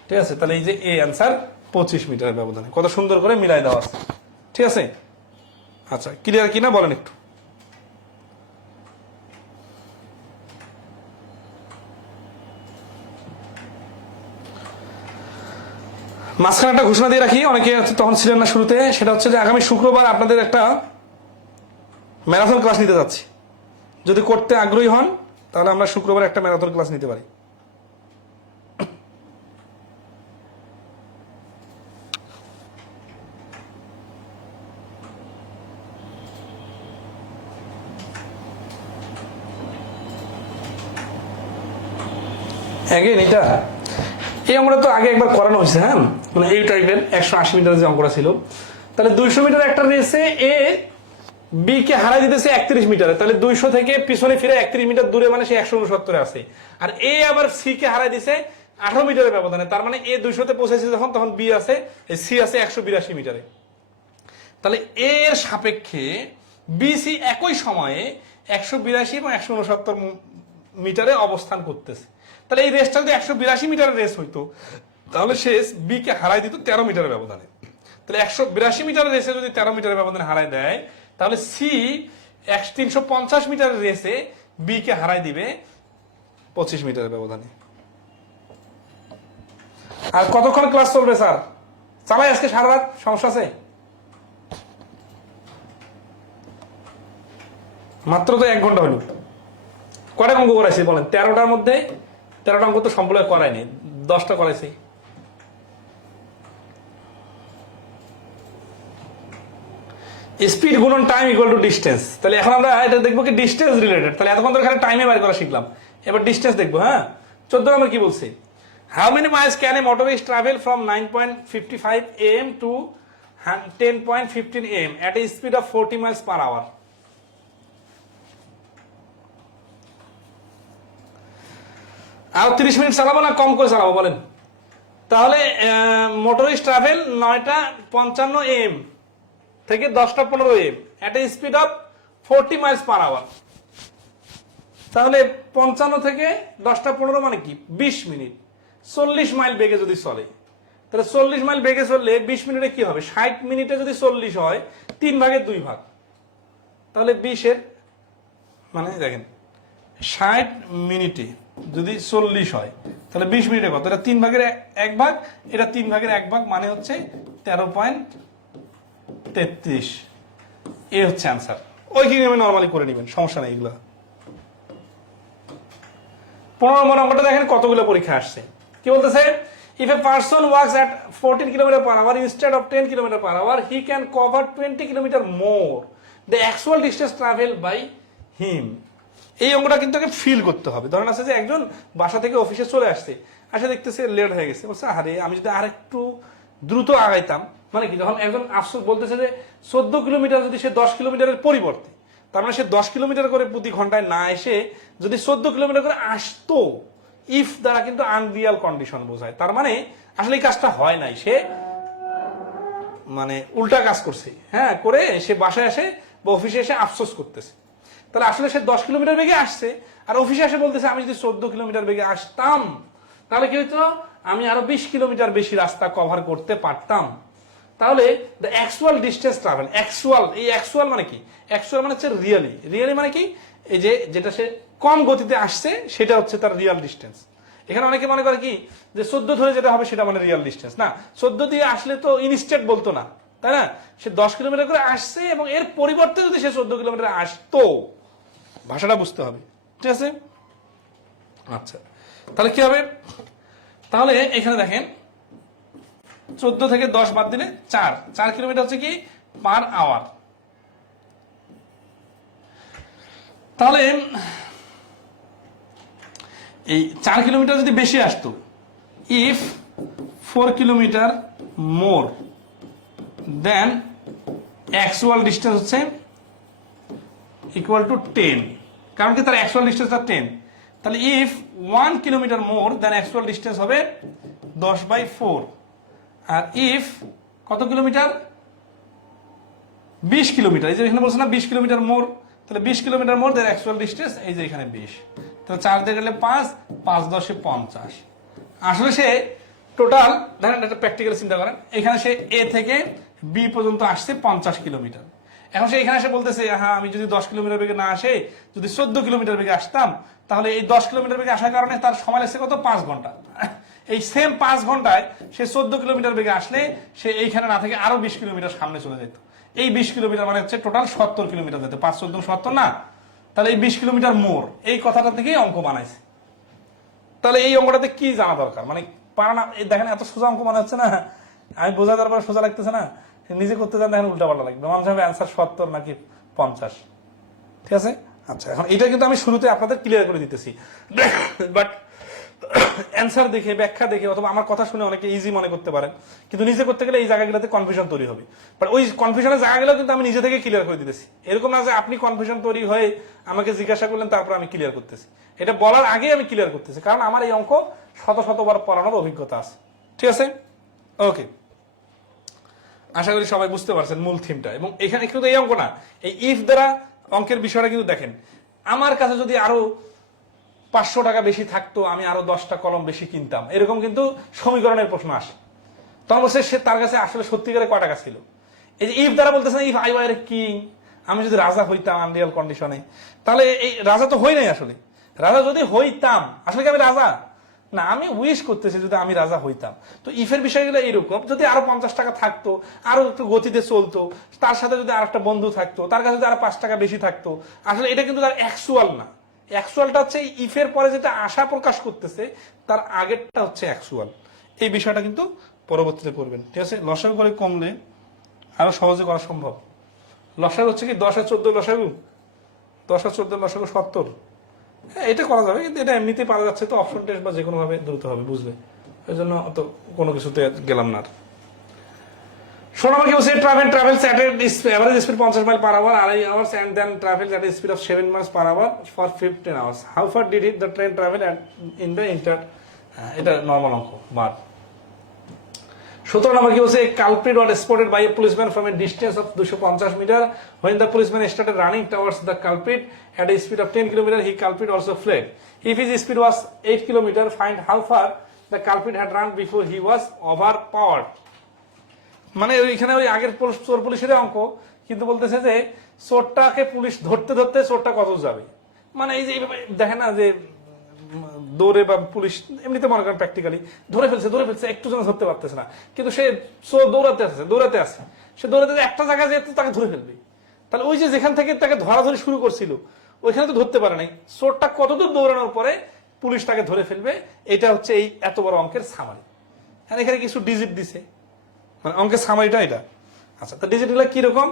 ঠিক আছে। তাহলে এই যে এ অ্যান্সার 25 মিটারের ব্যবধানে, কত সুন্দর করে মিলাই দেওয়া আছে, ঠিক আছে। আচ্ছা, ক্লিয়ার কিনা বলেন একটু। মাঝখানে একটা ঘোষণা দিয়ে রাখি, অনেকে তখন ছিলেন না শুরুতে, সেটা হচ্ছে যে আগামী শুক্রবার আপনাদের একটা ম্যারাথন ক্লাস নিতে যাচ্ছি। যদি করতে আগ্রহী হন তাহলে আমরা শুক্রবার একটা ম্যারাথন ক্লাস নিতে পারি। অ্যাগেন এটা এই অঙ্কটা তো আগে একবার করানো হয়েছে, হ্যাঁ, মানে এই টাইপের 180 মিটারের যে অঙ্কটা ছিল। তাহলে 200 মিটার একটা রেসে এ বি কে হারাই দিতেছে 31 মিটারে, তাহলে 200 থেকে পিছনে ফিরে 31 মিটার দূরে, মানে সে 169 আছে। আর এ আবার সি কে হারাই দিছে 18 মিটারের ব্যবধানে, তার মানে এ 200-তে পৌঁছেছে যখন, তখন বি আছে, সি আছে 182 মিটারে। তাহলে এ এর সাপেক্ষে বিসি একই সময়ে 182 এবং 169 মিটারে অবস্থান করতেছে। তাহলে এই রেসটা যদি 182 মিটারের রেস হইতো, তাহলে সে বি কে হারাই দিত 13 মিটারের ব্যবধানে। তাহলে 182 মিটারের রেসে যদি 13 মিটারের ব্যবধানে হারাই দেয়, তাহলে সি 350 মিটারের রেসে বি কে হারাই দিবে 25 মিটারের ব্যবধানে। আর কতক্ষণ ক্লাস চলবে স্যার? চালাই আজকে সারা রাত, সমস্যা আছে? মাত্র তো 1 ঘন্টা হলো। কয়টা অঙ্ক করাইছি বলেন? 13টার মধ্যে 13টা অঙ্ক তো সম্পূর্ণ করায়নি, 10টা করাইছি। স্পিড গুণন টাইম ইকুয়াল টু ডিস্টেন্স। তাহলে এখন আমরা এটা দেখবো কি ডিস্টেন্স রিলেটেড। তাহলে এতক্ষণ ধরে খালি টাইমে বের করা শিখলাম, এবার ডিস্টেন্স দেখবো। হ্যাঁ, 14 নম্বর কি বলছে? How many miles can a motorist travel from 9.55 am to 10.15 am at a speed of 40 miles per hour? R 30 minute চালাবো না কম করে চালাবো বলেন? তাহলে মোটরিস্ট ট্রাভেল 9:55 am থেকে 10:15 am at a speed of 40 miles per hour। তাহলে 55 থেকে 10:15 মানে কি 20 মিনিট, 40 মাইল বেগে যদি চলে, তাহলে 40 মাইল বেগে চললে 20 মিনিটে কি হবে? 60 মিনিটে যদি 40 হয়, 3 ভাগের 2 ভাগ, তাহলে 20-এর মানে দেখেন 60 মিনিটে যদি 40 হয়, তাহলে 20 মিনিটে কত? এটা 3 ভাগের 1 ভাগ, এটা 3 ভাগের 1 ভাগ, মানে হচ্ছে 13.33। এ হচ্ছে অ্যান্সার। ওই কি নিয়মে নরমালি করে নেবেন, সমস্যা নেই এগুলো। 15 নম্বর অঙ্কটা দেখেন কতগুলো পরীক্ষা আসছে। কি বলতেছে? If a person walks at 14 kilometre per hour instead of 10 kilometre per hour, he can cover 20 kilometre more the actual distance travel by him. এই অঙ্কটা কিন্তু আগে ফিল করতে হবে। ধরেন আছে যে একজন বাসা থেকে অফিসে চলে আসছে, আসে দেখতেছে লেট হয়ে গেছে, বলছে আরে আমি যদি আর একটু দ্রুত আগাইতাম, মানে কি যখন একজন আফসোস বলতেছে যে 14 কিলোমিটার যদি সে 10 কিলোমিটারের পরিবর্তে, তার মানে সে 10 কিলোমিটার করে প্রতি ঘন্টায় না এসে যদি 14 কিলোমিটার করে আসতো, ইফ দ্বারা কিন্তু আনরিয়াল কন্ডিশন বোঝায়। তার মানে আসলে এই কাজটা হয় নাই, সে মানে উল্টা কাজ করছে, হ্যাঁ, করে সে বাসায় আসে বা অফিসে এসে আফসোস করতেছে। তাহলে আসলে সে 10 কিলোমিটার বেগে আসছে, আর অফিসে এসে বলতেছে আমি যদি 14 কিলোমিটার বেগে আসতাম, তাহলে কি হইতো? আমি আরো 20 কিলোমিটার বেশি রাস্তা কভার করতে পারতাম। তাহলে the actual distance travel, actual, এই অ্যাকচুয়াল মানে কি? অ্যাকচুয়াল মানে হচ্ছে রিয়েলি। রিয়েলি মানে কি? এই যে যেটা সে কম গতিতে আসছে সেটা হচ্ছে তার রিয়াল ডিস্টেন্স। এখানে অনেকে মনে করে কি যে 14 ধরে যেটা হবে সেটা মানে রিয়াল ডিস্টেন্স। না, 14 দিয়ে আসলে তো ইনস্টেন্ট বলতো না, তাই না? সে 10 কিলোমিটার করে আসছে এবং এর পরিবর্তে যদি সে 14 কিলোমিটার আসতো, ভাষাটা বুঝতে হবে, ঠিক আছে? আচ্ছা, তাহলে কি হবে? তাহলে এখানে দেখেন 14 থেকে 10 বাদ দিলে 4 কিলোমিটার হচ্ছে কি পার আওয়ার। তাহলে এই 4 কিলোমিটার যদি বেশি আসতো, if 4 kilometre more then actual distance হচ্ছে ইকুয়াল টু 10, কারণ কি তার অ্যাকচুয়াল ডিস্টেন্সটা 10। তাহলে if 1 kilometre more then actual distance হবে 10/4। আর ইফ কত কিলোমিটার? 20 কিলোমিটার। এই যে এখানে বলছে না 20 কিলোমিটার মোর, তাহলে 20 kilometre more then actual distance, এই যে এখানে 20, তাহলে 4 দিয়ে গেলে 5, 5 10 50। আসলে সে টোটাল ধরেন একটা প্র্যাকটিক্যাল চিন্তা করেন, এখানে সে এ থেকে বি পর্যন্ত আসছে 50 কিলোমিটার। এখন সে এখানে এসে বলতেছে হ্যাঁ আমি যদি 10 কিলোমিটার বেগে না আসে, যদি 14 কিলোমিটার বেগে আসতাম, তাহলে এই 10 কিলোমিটার বেগে আসার কারণে তার সময় লাগছে কত? 5 ঘন্টা। এই সেম 5 ঘন্টায় সে 14 কিলোমিটার বেগে আসলে সে এইখানে না থেকে আরো 20 কিলোমিটার সামনে চলে যেত। এই 20 কিলোমিটার মানে হচ্ছে টোটাল 70 কিলোমিটার যেত। 5 14 70 না, তাহলে এই 20 কিলোমিটার মোর এই কথাটা থেকেই অঙ্ক বানাইছে। তাহলে এই অঙ্কটাতে কি জানা দরকার, মানে পারা না, দেখেন এত সোজা অঙ্ক মনে হচ্ছে না, আমি বোঝা দেওয়ার পরে সোজা লাগতেছে না, নিজে করতে যান দেখেন উল্টা পাল্টা লাগবে, মানুষ হবে অ্যান্সার 70 নাকি 50। ঠিক আছে, আচ্ছা এখন এটা কিন্তু আমি শুরুতে আপনাদের ক্লিয়ার করে দিতেছি, বাট অ্যান্সার দেখে ব্যাখ্যা দেখে অথবা আমার কথা শুনে অনেকে ইজি মনে করতে পারেন, কিন্তু নিজে করতে গেলে এই জায়গাগুলোতে কনফিউশন তৈরি হবে। বাট ওই কনফিউশনের জায়গাগুলো কিন্তু আমি নিজে থেকে ক্লিয়ার করে দিতেছি, এরকম না যে আপনি কনফিউশন তৈরি হয়ে আমাকে জিজ্ঞাসা করলেন তারপর আমি ক্লিয়ার করতেছি, এটা বলার আগে আমি ক্লিয়ার করতেছি, কারণ আমার এই অঙ্ক শত শতবার পড়ানোর অভিজ্ঞতা আছে। ঠিক আছে, ওকে, আশা করি সবাই বুঝতে পারছেন মূল থিমটা। এবং এখানে কিন্তু এই অঙ্ক না, এই ইফ দ্বারা অঙ্কের বিষয়টা কিন্তু দেখেন, আমার কাছে যদি আরো 500 টাকা বেশি থাকতো আমি আরো 10টা কলম বেশি কিনতাম, এরকম কিন্তু সমীকরণের প্রশ্ন আসে। তখন বলছে সে তার কাছে আসলে সত্যিকারে কয় টাকা ছিল। এই যে ইফ দ্বারা বলতেছে ইফ আই ওয়ার কিং, আমি যদি রাজা হইতাম আনরিয়াল কন্ডিশনে, তাহলে এই রাজা তো হই নাই আসলে, রাজা যদি হইতাম আসলে কি আমি রাজা না, আমি উইশ করতেছি যদি আমি রাজা হইতাম। তো ইফের বিষয়গুলো এইরকম, যদি আরো 50 টাকা থাকতো, আরো একটু গতিতে চলতো, তার সাথে যদি আর একটা বন্ধু থাকতো, তার কাছে যদি আরো 5 টাকা বেশি থাকতো, আসলে এটা কিন্তু তার অ্যাকচুয়াল না। অ্যাকচুয়ালটা হচ্ছে ইফের পরে যেটা আশা প্রকাশ করতেছে তার আগেরটা হচ্ছে অ্যাকচুয়াল। এই বিষয়টা কিন্তু পরবর্তীতে করবেন। ঠিক আছে, লসাগু করে কমলে আরো সহজে করা সম্ভব। লসাগু হচ্ছে কি 10 আর 14 লসাগু, 10 আর 14 লসাগু 70। হ্যাঁ এটা করা যাবে, কিন্তু এটা এমনিতেই পারা যাচ্ছে, তো অপশন টেস্ট বা যে কোনো ভাবে দ্রুত হবে, বুঝলে, এই জন্য তো কোনো কিছুতে গেলাম না। সোনামাকে বলছে travels at an average speed 50 miles per hour, আড়াই hours, and then travels at a speed of 7 miles per hour for 15 hours. How far did the train travel in the inter? এটা নর্মাল অঙ্ক বার। 17 নম্বর কি বলছে, culprit was spotted by a policeman from a distance of 250 meter. When the policeman started running towards the culprit at a speed of 10 kilometer, he culprit also fled. If his speed was 8 kilometer, find how far the culprit had run before he was overpowered. মানে ওইখানে ওই আগের চোর পুলিশের অঙ্ক, কিন্তু বলতেছে যে চোরটাকে পুলিশ ধরতে ধরতে চোরটা কত যাবে। মানে এই যে দেখেন না যে দৌড়ে বা পুলিশ এমনিতে মনে করেন প্র্যাকটিক্যালি ধরে ফেলছে একটু যেন ধরতে পারতেছে না, কিন্তু সে চোর দৌড়াতে আছে, সে দৌড়াতে একটা জায়গায় যেহেতু তাকে ধরে ফেলবে, তাহলে ওই যে যেখান থেকে তাকে ধরাধরি শুরু করছিল ওইখানে তো ধরতে পারে নাই, চোরটা কতদূর দৌড়ানোর পরে পুলিশ তাকে ধরে ফেলবে, এটা হচ্ছে এই এত বড় অঙ্কের সামারি। হ্যাঁ এখানে কিছু ডিজিট দিছে, মানে অঙ্কের সামারিটা এটা। আচ্ছা, তো ডিজিটগুলো কিরকম,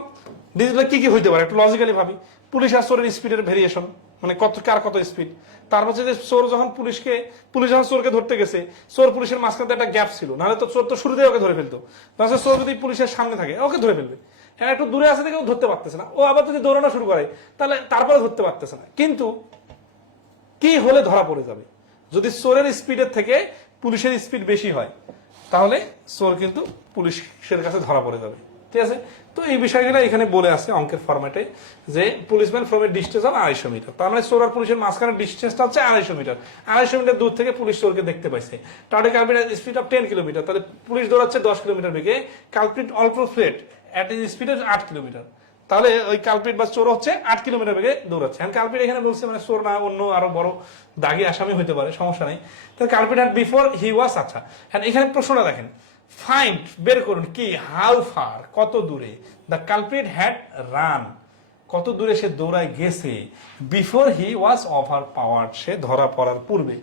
ডিজিটগুলো কি কি হইতে পারে একটু লজিক্যালি ভাবি। পুলিশ আর চোরের স্পিডের ভেরিয়েশন, মানে কার কত স্পিড। তারপর যে চোর যখন পুলিশ যখন চোরকে ধরতে গেছে, চোর পুলিশের মাঝখানে একটা গ্যাপ ছিল, নাহলে তো চোর তো শুরুতেই ওকে ধরে ফেলতো। তাহলে চোর যদি পুলিশের সামনে থাকে ওকে ধরে ফেলবে, হ্যাঁ একটু দূরে আসে থেকে ও ধরতে পারতেছে না, ও আবার যদি দৌড়ানো শুরু করে তাহলে তারপরে ধরতে পারতেছে না। কিন্তু কি হলে ধরা পড়ে যাবে, যদি চোরের স্পিডের থেকে পুলিশের স্পিড বেশি হয় তাহলে চোর কিন্তু পুলিশের কাছে ধরা পড়ে যাবে। ঠিক আছে, তো এই বিষয়গুলো এখানে বলে আছে অঙ্কের ফরম্যাটে, যে policeman from a distance of 250 metre, তার মানে চোর আর পুলিশের মাঝখানে ডিস্টেন্সটা হচ্ছে 250 মিটার। 250 মিটার দূর থেকে পুলিশ চোরকে দেখতে পাইছে, target culprit speed of 10 kilometre, তাহলে পুলিশ দৌড়াচ্ছে 10 কিলোমিটার বেগে, culprit also fled at a speed of 8 kilometre, তাহলে ওই কালপ্রিট বা চোর হচ্ছে 8 কিলোমিটার বেগে দৌড়াচ্ছে। কালপ্রিট এখানে বলছে মানে চোর না, অন্য আরো বড় দাগি আসামি হতে পারে, সমস্যা নেই। তাহলে কালপ্রিট হ্যাড বিফোর হি ওয়াজ, আচ্ছা এখানে প্রশ্নটা দেখেন, ফাইন্ড বের করুন কি, হাউ ফার কত দূরে, দ্য কালপ্রিট হ্যাড রান কত দূরে সে দৌড়ায় গেছে, before he was overpowered সে ধরা পড়ার পূর্বে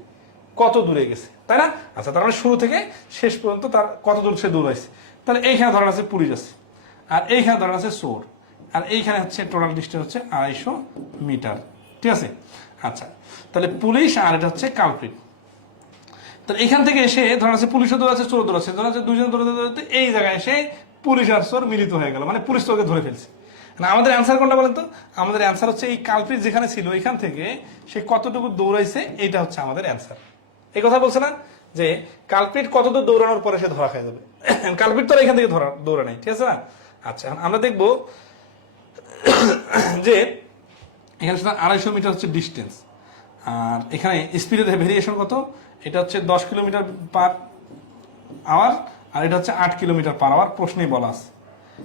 কত দূরে গেছে, তাই না? আচ্ছা, তার মানে শুরু থেকে শেষ পর্যন্ত তার কত দূর সে দৌড়াইছে। তাহলে এইখানে ধরা আছে পুলিশ আছে, আর এইখানে ধরা আছে চোর, আর এইখানে হচ্ছে টোটাল ডিস্টেন্স হচ্ছে 250 মিটার। ঠিক আছে, আচ্ছা তাহলে পুলিশ আর এটা হচ্ছে কালপ্রিট। তাহলে এখান থেকে এসে ধরা আছে পুলিশও দৌড়াচ্ছে চোর দৌড়াচ্ছে, ধরা আছে দুজন দৌড়াতে এই জায়গায় এসে পুলিশ আর চোর মিলিত হয়ে গেল, মানে পুলিশ চোরকে ধরে ফেলছে। আমাদের অ্যান্সার কোনটা বলেন তো? আমাদের অ্যান্সার হচ্ছে এই কালপ্রিট যেখানে ছিল এখান থেকে সে কতটুকু দৌড়াইছে, এইটা হচ্ছে আমাদের অ্যান্সার। এই কথা বলছে না যে কালপ্রিট কতদূর দৌড়ানোর পরে সে ধরা খেয়ে যাবে, কালপ্রিট তো এখান থেকে দৌড়ে নাই, ঠিক আছে না? আচ্ছা আমরা দেখবো যে এখানে 250 মিটার হচ্ছে ডিস্টেন্স, আর এখানে স্পিডের ভেরিয়েশন কত, এটা হচ্ছে 10 কিলোমিটার পার আওয়ার, আর এটা হচ্ছে 8 কিলোমিটার পার আওয়ার। প্রশ্নেই বলা আছে,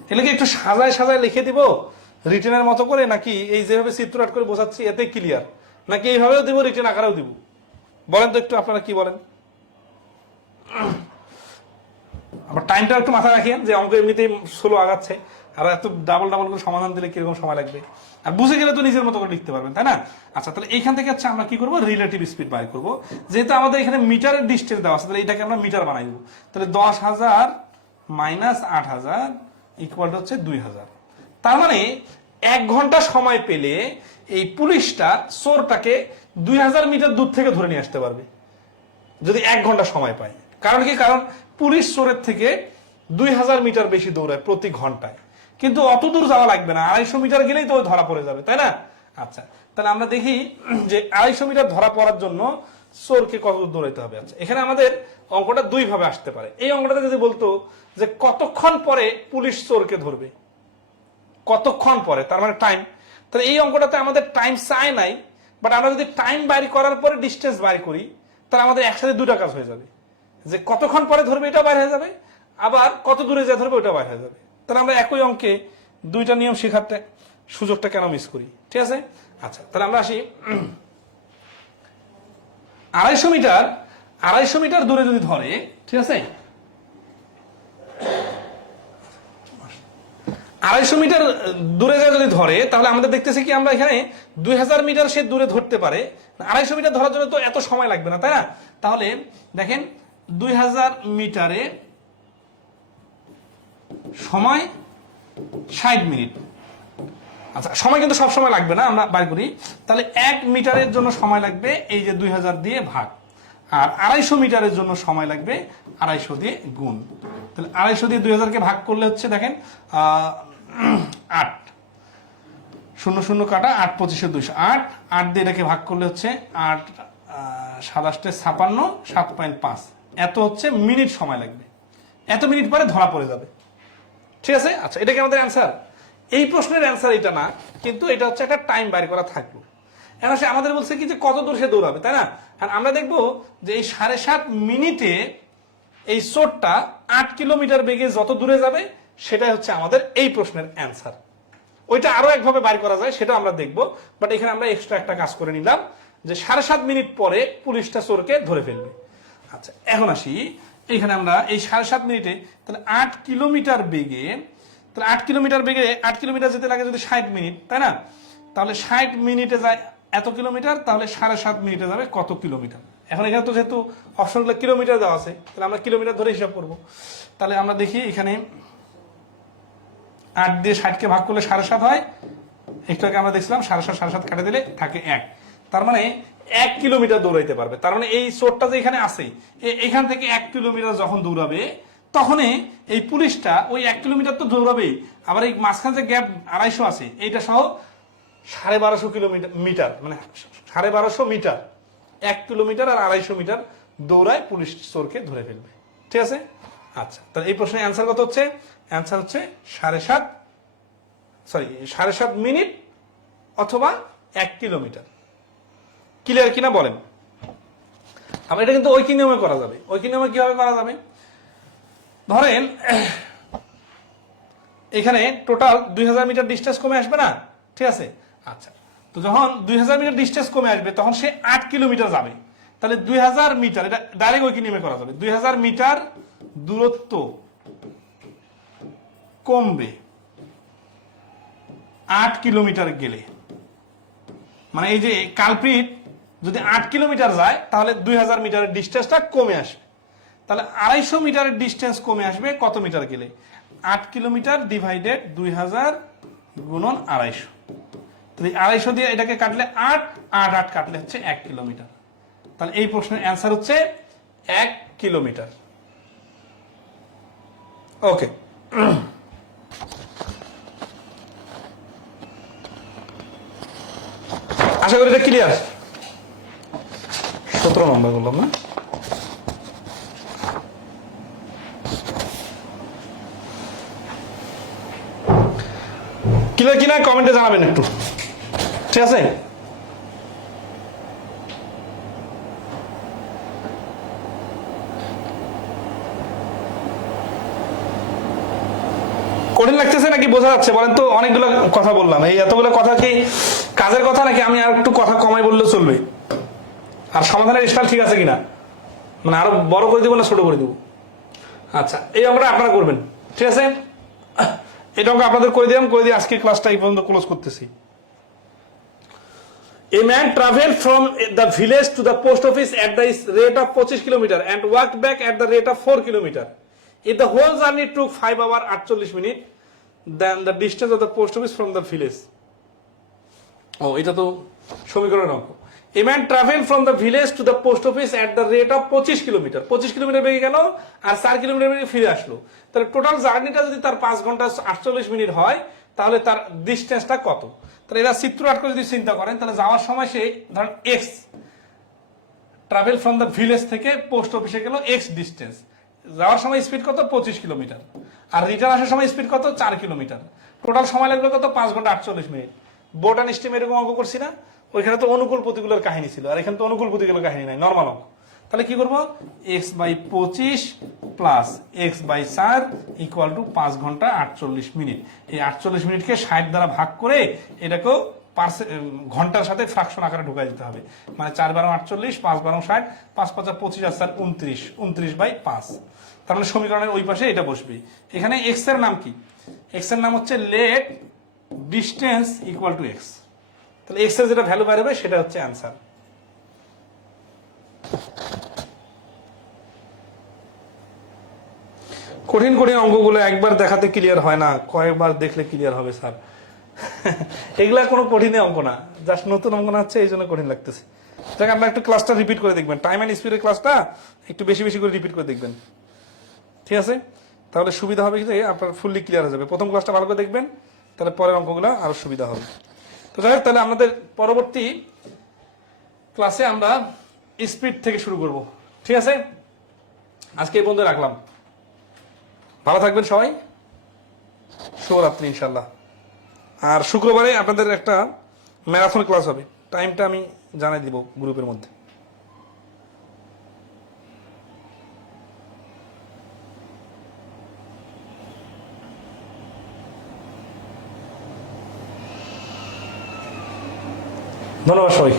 এগুলোকে একটু সাজায় লিখে দিব রিটেনের মতো করে, নাকি এই যেভাবে চিত্র আট করে বোঝাচ্ছি এতে ক্লিয়ার, নাকি এইভাবেও দিব রিটেন আকারেও দিব, বলেন তো একটু আপনারা কি বলেন? আবার টাইমটা একটু মাথায় রাখিয়েন যে অঙ্ক এমনিতেই স্লো আগাচ্ছে, আর এত ডাবল করে সমাধান দিলে কিরকম সময় লাগবে। আর বুঝে গেলে তো নিজের মতো করে লিখতে পারবেন, তাই না? আচ্ছা, তাহলে এইখান থেকে হচ্ছে আমরা কি করবো, রিলেটিভ স্পিড বাই করবো। যেহেতু আমাদের এখানে মিটারের ডিস্টেন্স দেওয়া আছে, তাহলে এটাকে আমরা মিটার বানাই দেবো। তাহলে 10,000 মাইনাস 8,000 ইকুয়াল হচ্ছে 2,000। তার মানে 1 ঘন্টা সময় পেলে এই পুলিশটা চোরটাকে 2,000 মিটার দূর থেকে ধরে নিয়ে আসতে পারবে, যদি 1 ঘন্টা সময় পায়। কারণ কি? কারণ পুলিশ চোরের থেকে 2,000 মিটার বেশি দৌড়ায় প্রতি ঘন্টায়, কিন্তু অত দূর যাওয়া লাগবে না, 250 মিটার গেলেই তো ধরা পড়ে যাবে, তাই না? আচ্ছা, তাহলে আমরা দেখি যে 250 মিটার ধরা পড়ার জন্য চোরকে কত দূর দৌড়াইতে হবে। আচ্ছা, এখানে আমাদের অঙ্কটা 2 ভাবে আসতে পারে। এই অঙ্কটা যদি বলতো যে কতক্ষণ পরে পুলিশ চোরকে ধরবে, কতক্ষণ পরে, তার মানে টাইম। তাহলে এই অঙ্কটাতে আমাদের টাইম চাই নাই, বাট আমরা যদি টাইম বাইর করার পরে ডিস্টেন্স বাইর করি, তাহলে আমাদের একসাথে 2টা কাজ হয়ে যাবে, যে কতক্ষণ পরে ধরবে এটা বাইর হয়ে যাবে, আবার কত দূরে যা ধরবে ওটা বাইর হয়ে যাবে। তাহলে আমরা একই অঙ্কে 2টা নিয়ম শেখার সুযোগটা কেন মিস করি? ঠিক আছে। আচ্ছা, তাহলে আমরা আসি 250 মিটার, 250 মিটার দূরে যদি ধরে, ঠিক আছে, 250 মিটার দূরে যা যদি ধরে, তাহলে আমাদের দেখতেছি কি আমরা এখানে 2,000 মিটার সে দূরে ধরতে পারে। 250 মিটার ধরার জন্য তো এত সময় লাগবে না, তাই না? তাহলে দেখেন 2,000 মিটারে সময় 60 মিনিট। আচ্ছা, সময় কিন্তু সব সময় লাগবে না, আমরা বাইর করি। তাহলে 1 মিটারের জন্য সময় লাগবে এই যে 2,000 দিয়ে ভাগ, আর 250 মিটারের জন্য সময় লাগবে 250 দিয়ে গুণ। তাহলে 250 দিয়ে 2,000-কে ভাগ করলে হচ্ছে দেখেন 8, 0 0 কাটা, 8 25 200, 8 দিয়ে এটাকে ভাগ করলে হচ্ছে 8 27 56 7.5, এত হচ্ছে মিনিট সময় লাগবে। এত মিনিট পরে ধরা পড়ে যাবে, ঠিক আছে। আচ্ছা, এটা কি আমাদের অ্যান্সার? এই প্রশ্নের অ্যান্সার এটা না, কিন্তু এটা হচ্ছে একটা টাইম বাইর করা থাকলো। এখন সে আমাদের বলছে কি যে কত দূর সে দৌড়াবে, তাই না? আর আমরা দেখবো যে এই 7.5 মিনিটে এই চোরটা 8 কিলোমিটার বেগে যত দূরে যাবে, সেটাই হচ্ছে আমাদের এই প্রশ্নের অ্যান্সার। ওইটা আরো একভাবে বাইর করা যায়, সেটা আমরা দেখবো, বাট এখানে আমরা এক্সট্রা একটা কাজ করে নিলাম যে 7.5 মিনিট পরে পুলিশটা চোরকে ধরে ফেলবে। আচ্ছা, এখন আসি এখানে আমরা এই 7.5 মিনিটে তাহলে 8 কিলোমিটার বেগে, তাহলে 8 কিলোমিটার বেগে 8 কিলোমিটার যেতে লাগে যদি 60 মিনিট, তাই না? তাহলে 60 মিনিটে যায় এত কিলোমিটার, তাহলে 7.5 মিনিটে যাবে কত কিলোমিটার? এখন এখানে তো যেহেতু অপশনগুলো কিলোমিটার দেওয়া আছে, তাহলে আমরা কিলোমিটার ধরে হিসাব করবো। তাহলে আমরা দেখি এখানে 8 দিয়ে 60-কে ভাগ করলে 7.5 হয়। একটু আগে আমরা দেখছিলাম 7.5 কাটে দিলে থাকে 1, তার মানে 1 কিলোমিটার দৌড়াইতে পারবে। তার মানে এই চোরটা যে এখানে আছে, এখান থেকে 1 কিলোমিটার যখন দৌড়াবে, তখনই এই পুলিশটা ওই 1 কিলোমিটার তো দৌড়াবেই, আবার এই মাঝখানে যে গ্যাপ 250 আছে এইটা সহ 1250 কিলোমিটার, মানে 1250 মিটার, 1 কিলোমিটার আর 250 মিটার দৌড়ায় পুলিশ চোরকে ধরে ফেলবে, ঠিক আছে। আচ্ছা, তাহলে এই প্রশ্নের অ্যান্সার কত হচ্ছে? অ্যান্সার হচ্ছে 7.5 মিনিট অথবা 1 কিলোমিটার। ক্লিয়ার কিনা বলেন? আবার এটা কিন্তু ঐকিক নিয়মে করা যাবে। ঐকিক নিয়মে কিভাবে করা যাবে? ধরেন এখানে টোটাল 2,000 মিটার ডিস্টেন্স কমে আসবে না, ঠিক আছে। আচ্ছা, তো যখন 2,000 মিটার ডিস্টেন্স কমে আসবে, তখন সে 8 কিলোমিটার যাবে। তাহলে 2,000 মিটার, এটা ডাইরেক্ট ঐকিক নিয়মে করা যাবে। 2,000 মিটার দূরত্ব কমবে 8 কিলোমিটার গেলে, মানে এই যে কালপ্রিট যদি 8 কিলোমিটার যায়, তাহলে 2,000 মিটারের ডিস্টেন্সটা কমে আসবে। তাহলে 250 মিটারের ডিস্টেন্স কমে আসবে কত মিটার গেলে? 8 কিলোমিটার ডিভাইডেড 2,000 গুণন 250। তাহলে 250 দিয়ে এটাকে কাটলে 8 কাটলে হচ্ছে 1 কিলোমিটার। তাহলে এই প্রশ্নের অ্যান্সার হচ্ছে 1 কিলোমিটার। ওকে, আশা করি এটা ক্লিয়ার। 17 নম্বর বললাম না? ক্লিয়ার কিনা কমেন্টে জানাবেন একটু, ঠিক আছে। কঠিন লাগতেছে নাকি বোঝা যাচ্ছে বলেন তো? অনেকগুলো কথা বললাম, এই এতগুলো কথা কি কাজের কথা নাকি আমি আর একটু কথা কমাই বললেও চলবে? আর সমাধানের স্টাইল ঠিক আছে কিনা, মানে আরো বড় করে দিব না ছোট করে দিব? আচ্ছা, এই অঙ্কটা আপনারা করবেন, ঠিক আছে। এটা অঙ্ক আপনাদের করে দিলাম, করে দিয়ে আজকে ক্লাসটা এই পর্যন্ত ক্লোজ করতেছি। A man traveled from the village to the post office at the rate of 25 kilometer and walked back at the rate of 4 kilometer. If the whole journey took 5 hours 48 minutes, then the distance of the post office from the village. ও এটা তো সমীকরণের অঙ্ক। A man traveled from the village to the post office at the rate of 25 kilometre. 25 kilometre বেগে গেল আর 4 kilometre বেগে ফিরে আসলো। তাহলে টোটাল জার্নিটা যদি তার 5 ঘন্টা 48 মিনিট হয় তাহলে তার ডিসটেন্সটা কত? তাহলে এরা চিত্র আট করে যদি চিন্তা করেন তাহলে যাওয়ার সময় সে ধরেন x travel from the village থেকে পোস্ট অফিসে গেল এক্স ডিস্টেন্স, যাওয়ার সময় স্পিড কত 25 কিলোমিটার আর রিটার্ন আসার সময় স্পিড কত 4 কিলোমিটার, টোটাল সময় লাগলো কত 5 ঘন্টা 48 মিনিট। বোট অ্যান্ড স্টিম এরকম অঙ্ক করছি না, ওইখানে তো অনুকূল প্রতিকূলের কাহিনী ছিল আর এখানে তো অনুকূল প্রতিকূলের কাহিনী নাই, নর্মাল অঙ্ক। তাহলে কি করবো x by 25 plus x by 4 equal to 5 ঘন্টা 48 মিনিট। এই 48 মিনিটকে 60 দ্বারা ভাগ করে এটাকেও ঘন্টার সাথে ফ্রাকশন আকারে ঢুকাই দিতে হবে, মানে 4 বারো 48, 5 বারো 60, 5 পাঁচা 25 আর 4 29, 29 বাই 5। তার মানে সমীকরণের ওই পাশে এটা বসবে। এখানে এক্স এর নাম কি? এক্স এর নাম হচ্ছে let distance equal to x. তাহলে এক্স এর যেটা ভ্যালু বেরোবে সেটা হচ্ছে অ্যান্সার। কঠিন কঠিন অঙ্কগুলো একবার দেখাতে ক্লিয়ার হয় না, কয়েকবার দেখলে ক্লিয়ার হবে স্যার। এগুলা কোনো কঠিন অঙ্ক না, জাস্ট নতুন অঙ্ক না হচ্ছে এই জন্য কঠিন লাগতেছে। দেখ আপনারা একটু ক্লাসটা রিপিট করে দেখবেন, টাইম অ্যান্ড স্পিডের ক্লাসটা একটু বেশি বেশি করে রিপিট করে দেখবেন, ঠিক আছে? তাহলে সুবিধা হবে যে আপনার ফুললি ক্লিয়ার হয়ে যাবে। প্রথম ক্লাসটা ভালো করে দেখবেন, তাহলে পরের অঙ্কগুলো আরো সুবিধা হবে। তো যাই হোক, তাহলে আমাদের পরবর্তী ক্লাসে আমরা স্পিড থেকে শুরু করব, ঠিক আছে? আজকে এই বন্ধু রাখলাম, ভালো থাকবেন সবাই, শুভরাত্রি ইনশাল্লাহ। আর শুক্রবারে আপনাদের একটা ম্যারাথন ক্লাস হবে, টাইমটা আমি জানাই দিব গ্রুপের মধ্যে। ধন্যবাদ সবাই।